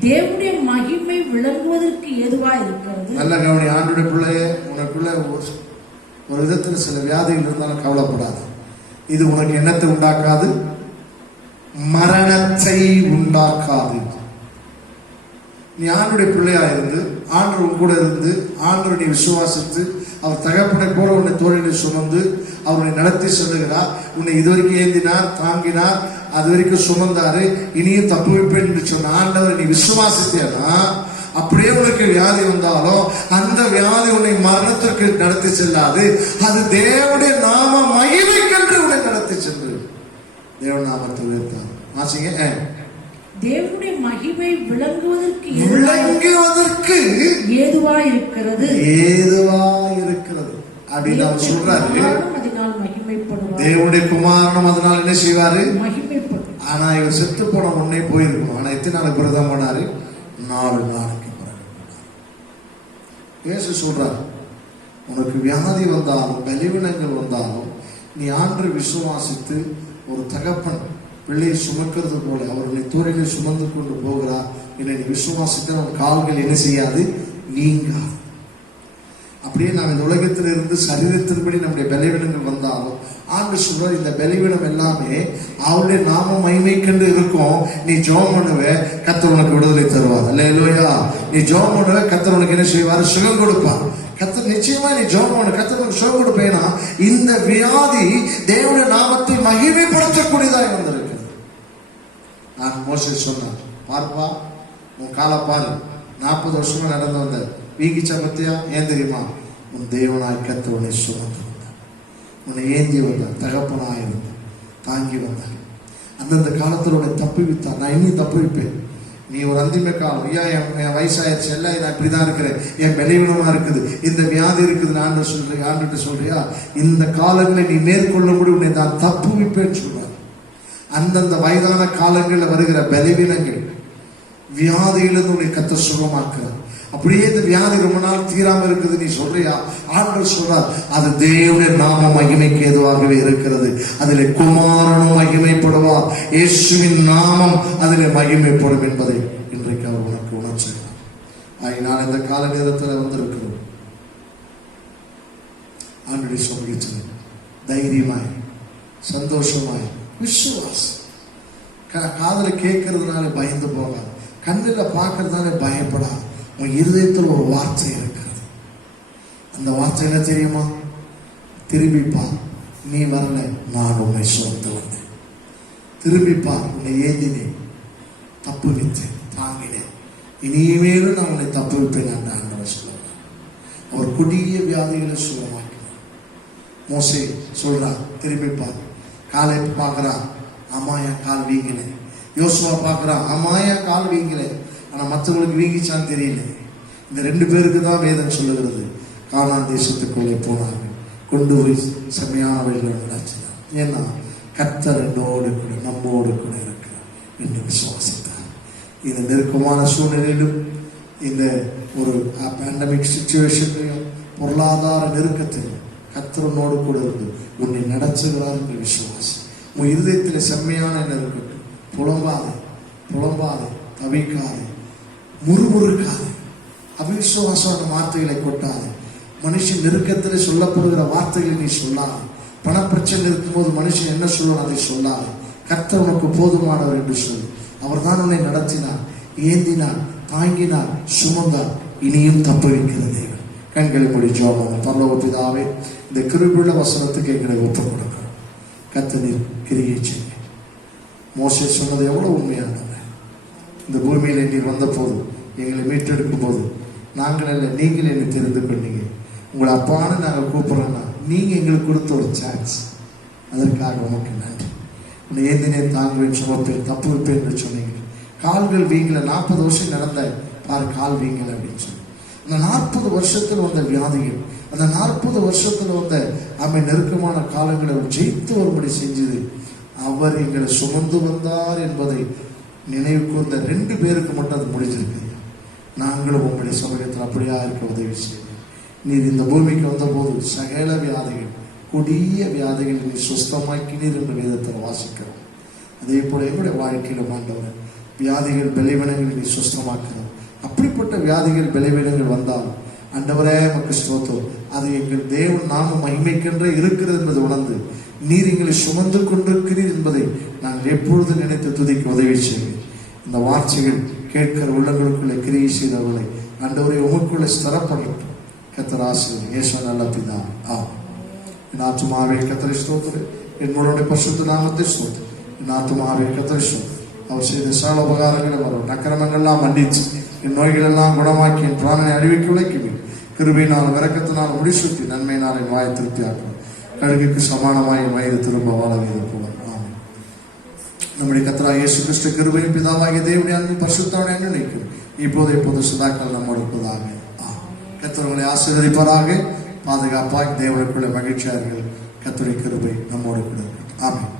தேவனுடைய மகிமை விளங்குவதற்கு ஏதுவாய் இருக்கிறது. நல்ல கவனி, ஆண்டுடைய பிள்ளைய, உனக்குள்ள ஒரு விதத்துல சில வியாதிகள் இருந்தாலும் கவலைப்படாது. இது உனக்கு என்னத்தை உண்டாக்காது? மரணத்தை உண்டாக்காது. நீ ஆண்டுடைய பிள்ளையா இருந்து, ஆண்டு உன் கூட இருந்து, ஆண்டு நீ விசுவாசித்து, அவர் தகப்பனை போல உன்னை தோளிலே சுமந்து அவரை நடத்தி செல்லுகிறார். உன்னை இதுவரைக்கும் ஏந்தினார், தாங்கினார், அது வரைக்கும் சுமந்தாரு, இனியும் தப்பு வைப்பேன் என்று சொன்ன ஆண்டவரை நீ விசுவாசித்தேனா, அப்படியே உனக்கு வியாதி வந்தாலும் அந்த வியாதி உன்னை மரணத்திற்கு நடத்தி செல்லாது. அது தேவனுடைய நாம மகிமைக்கென்று உன்னை நடத்தி சென்று தேவன் நாமத்தை உயர்த்தார். வாசிங்க. தேவனுடைய மகிமை விளங்குவதற்கு ஏதுவாய் இருக்கிறது. ஏதுவாய் இருக்கிறது அப்படின்னு அவர் சொல்றாரு. தேவனுடைய குமாரனும் அதனால என்ன செய்வாரு? மகிமைப்படும். ஆனா இவர் செத்து போன உடனே போயிருக்கணும். ஆனா எத்தனை நாளுக்கு பிறகு தான் போனாரு? 4 நாளுக்கு பிறகு. இயேசு சொல்றாரு, உனக்கு வியாதி வந்தாலும் பலவீனங்கள் வந்தாலும் நீ ஆண்டு விசுவாசித்து, ஒரு தகப்பன் பிள்ளையை சுமக்கிறது போல அவர்களை தோளிலே சுமந்து கொண்டு போகிறார். என்னை நீ விசுவாசித்த உன் கால்கள் என்ன செய்யாது? நீங்காது. அப்படியே நாம் இந்த உலகத்தில் இருந்து சரீரத்தின்படி நம்முடைய பலவீனங்கள் வந்தாலும் ஆண்டு சொல்றார், இந்த பலவீனம் எல்லாமே அவருடைய நாம மகிமைக்கென்று இருக்கும். நீ ஜெபம் பண்ணுவே, கர்த்தர் உனக்கு விடுதலை தருவார். அல்லேலூயா. நீ ஜெபம் பண்ணுவே, கர்த்தர் உனக்கு என்ன செய்வார்? சுகம் கொடுப்பார். கர்த்தர் நிச்சயமா நீ ஜெபம் பண்ணு, கர்த்தர் உனக்கு சுகம் கொடுப்பேனா இந்த வியாதி தேவனுடைய நாமத்தை மகிமைப்படுத்தக்கூடியதாக வந்திருக்கு. நான் மோசே சொன்னேன், பார்ப்பா உன் காலை பாரு, 40 வருஷமா நடந்து வந்த வீங்கிச்சா பத்தியா? ஏன் தெரியுமா? உன் தேவனாய் கர்த்தர் உன்னை சுமந்து வந்தார், உன்னை ஏந்தி வந்தார், தகப்பனாய் இருந்தார், தாங்கி வந்தார். அந்தந்த காலத்தில் உன்னை தப்பி வித்தார். நான் இன்னும் தப்பி வைப்பேன். நீ ஒரு அந்திம காலம், ஐயா என் வயசாயிருச்சு, எல்லாம் நான் இப்படிதான் இருக்கிறேன், என் பலவீனமா இருக்குது, இந்த வியாதி இருக்குது, ஆண்டு சொல்றேன், ஆண்டுட்டு சொல்றியா? இந்த காலங்களை நீ மேற்கொள்ளும்படி உன்னை நான் தப்பு வைப்பேன்னு சொல்றார். அந்தந்த வயதான காலங்களில் வருகிற பலவீனங்கள், வியாதியிலிருந்து உன்னை கர்த்தர் சுகமாக்குறார். அப்படியே இந்த வியாதி ரொம்ப நாள் தீராம இருக்குது நீ சொல்றியா? ஆண்டவர் சொல்றார், அது தேவனுடைய நாம மகிமைக்கு ஏதுவாகவே இருக்கிறது. அதிலே குமாரனும் மகிமைப்படுவார், இயேசுவின் நாமம் அதிலே மகிமைப்படும் என்பதை இன்றைக்கு அவர் உனக்கு உணர்ச்சினார். அதனால் இந்த கால நேரத்தில் வந்திருக்கிறோம். ஆண்டுடைய சொல்லிச்சு தைரியமாய், சந்தோஷமாய், விசுவாசம். காதல கேட்கறதுனால பயந்து போகாது, கண்ணில் பார்க்கறதுனால பயப்படாது. உன் இருதயத்தில் ஒரு வார்த்தை இருக்கிறது. அந்த வார்த்தை என்ன தெரியுமா? திரும்பிப்பார், நீ வரல, நான் உன்னை சுமந்து வந்தேன். திரும்பிப்பார், உன்னை ஏந்தினேன், தப்பு வைத்தேன், தாங்கினேன், இனிமேலும் நான் உன்னை தப்பு வைப்பேன் என்று ஆண்டவர் சொல்லுவார். அவர் கொடிய வியாதிகளை சுகமாக்கினார். மோசே சொல்றார், திரும்பிப்பார், காலை பார்க்கிறான், அம்மாயா கால் வீங்கல. யோசுவா பார்க்கிறான், அம்மாயா கால் வீங்கல. ஆனா மற்றவங்களுக்கு வீங்கிச்சான்னு தெரியல. இந்த 2 பேருக்கு தான் வேதம் சொல்லுகிறது, கானான் தேசத்துக்குள்ளே போனார்கள், கொண்டு போய் செம்மையான வழியில் நடத்தினார். ஏன்னா கர்த்தர் என்னோடு கூட, நம்மோடு கூட இருக்கிறார் என்று விசுவாசித்தார். இந்த நெருக்கமான சூழ்நிலையிலும், இந்த ஒரு பேண்டமிக் சிச்சுவேஷன்லையும், பொருளாதார நெருக்கத்திலும் கர்த்தரனோடு கூட இருந்து உன்னை நடத்துகிறார் என்று விசுவாசி. உன் இருதயத்தில் செம்மையான என்ன இருக்கட்டும். புலம்பாதே, புலம்பாதே, தவிக்காதே, முறுமுறுக்காதே, அவிசுவாசமான வார்த்தைகளை கொட்டாதே. மனுஷன் நெருக்கத்தில் சொல்லப்படுகிற வார்த்தைகளை நீ சொல்லாது. பணப்பிரச்சனை இருக்கும்போது மனுஷன் என்ன சொல்லுவான் அதை சொல்லாது. கர்த்தர் உனக்கு போதுமானவர் என்று சொல்லு. அவர் தான் உன்னை நடத்தினார், ஏந்தினார், தாங்கினார், சுமந்தார். இனியும் தப்பு வைக்கிற தேவன். கண்களை மூடி ஜெபம். பரலோக பிதாவே, இந்த கிருபையுள்ள வசனத்துக்கு எங்களை ஒப்புக் கொடுக்கிறோம். கர்த்தர் நீர் கிரியை செய்ய. மோசே சொன்னது எவ்வளவு உண்மையானது. இந்த பூமியில் நீர் வந்த போது, எங்களை மீட்டெடுக்கும் போது, நாங்கள் அல்ல நீங்கள் என்னை தெரிந்து கொண்டீங்க. உங்களை அப்பான்னு நாங்கள் கூப்பிட்றோன்னா நீங்க எங்களுக்கு கொடுத்த ஒரு சான்ஸ். அதற்காக உமக்கு நன்றி. உன்னை ஏந்தினே தாங்குவேன், சுமப்பேன், தப்பு வைப்பேன் என்று சொன்னீங்க. கால்கள் வீங்கல. 40 வருஷம் நடந்த பாரு கால் வீங்கல அப்படின்னு சொல்லி அந்த 40 வருஷத்தில் வந்த வியாதிகள், அந்த 40 வருஷத்தில் வந்த நெருக்கமான காலங்களை ஜெயித்து வரும்படி செஞ்சது. அவர் எங்களை சுமந்து வந்தார் என்பதை நினைவு கூர்ந்த 2 பேருக்கு மட்டும் அது முடிஞ்சிருக்கு. நாங்களும் உங்களுடைய சமூகத்தில் அப்படியா இருக்க உதவி செய்யும். நீர் இந்த பூமிக்கு வந்த போது சகல வியாதிகள், கொடிய வியாதிகள் நீர் சுஸ்தமாக்கினீர் என்று வேதத்தில் வாசிக்கிறோம். அதே போல எங்களுடைய வாழ்க்கையிலும் ஆண்டவர் வியாதிகள், பலவீனங்கள் நீர் சுஸ்தமாக்கிறோம். அப்படிப்பட்ட வியாதிகள், பலவீனங்கள் வந்தால் ஆண்டவரே உமக்கு ஸ்தோத்திரம். அது எங்கள் தேவன் நாம மகிமைக்கென்றே இருக்கிறது என்பதை உணர்ந்து நீர் எங்களை சுமந்து கொண்டிருக்கிறீர் என்பதை நாங்கள் எப்பொழுது நினைத்து துதிக்க உதவி செய்வேன். இந்த வார்த்தைகள் கேட்கிற உள்ளங்களுக்குள்ளே கிரியை செய்தவர்களை ஆண்டவரை உமக்குள்ளே ஸ்திரப்படட்டும். கர்த்தர் ஆசீர்வதிங்க. இயேசு நல்ல பிதா. என் ஆத்துமாவே கர்த்தரை ஸ்தோத்திரு. என் முழுவதும் பரிசுத்த நாமத்தை ஸ்தோத்திரு. என் ஆத்துமாவே கர்த்தரை ஸ்தோத்திரு. அவர் செய்த சகல உபகாரங்களை வரும் நக்கரமெல்லாம் மன்னிச்சு என் நோய்கள் எல்லாம் குணமாக்கி என் பிராணனை அறிவிக்க உழைக்குவேன். கிருபையினால் இரக்கத்தினால் முடிசூட்டி நன்மையினால் என் வாயை திருப்தியாக்கும். கழுகுக்கு சமானமாய் என் வயது திரும்ப வாழ வைத்து போவார். நம்முடைய கர்த்தராகிய இயேசு கிறிஸ்து கிருபையும் பிதாவாகிய தேவனுடைய அன்பும் பரிசுத்தமும் நினைக்கும் இப்போது சதாக்கள் நம்மோடு இருப்பதாக. கர்த்தர்களை ஆசீர்வதிப்பதாக, பாதுகாப்பாக தேவனுக்குள்ள மகிழ்ச்சியார்கள். கர்த்தருடைய கிருபை நம்மோடு கூட. ஆமென்.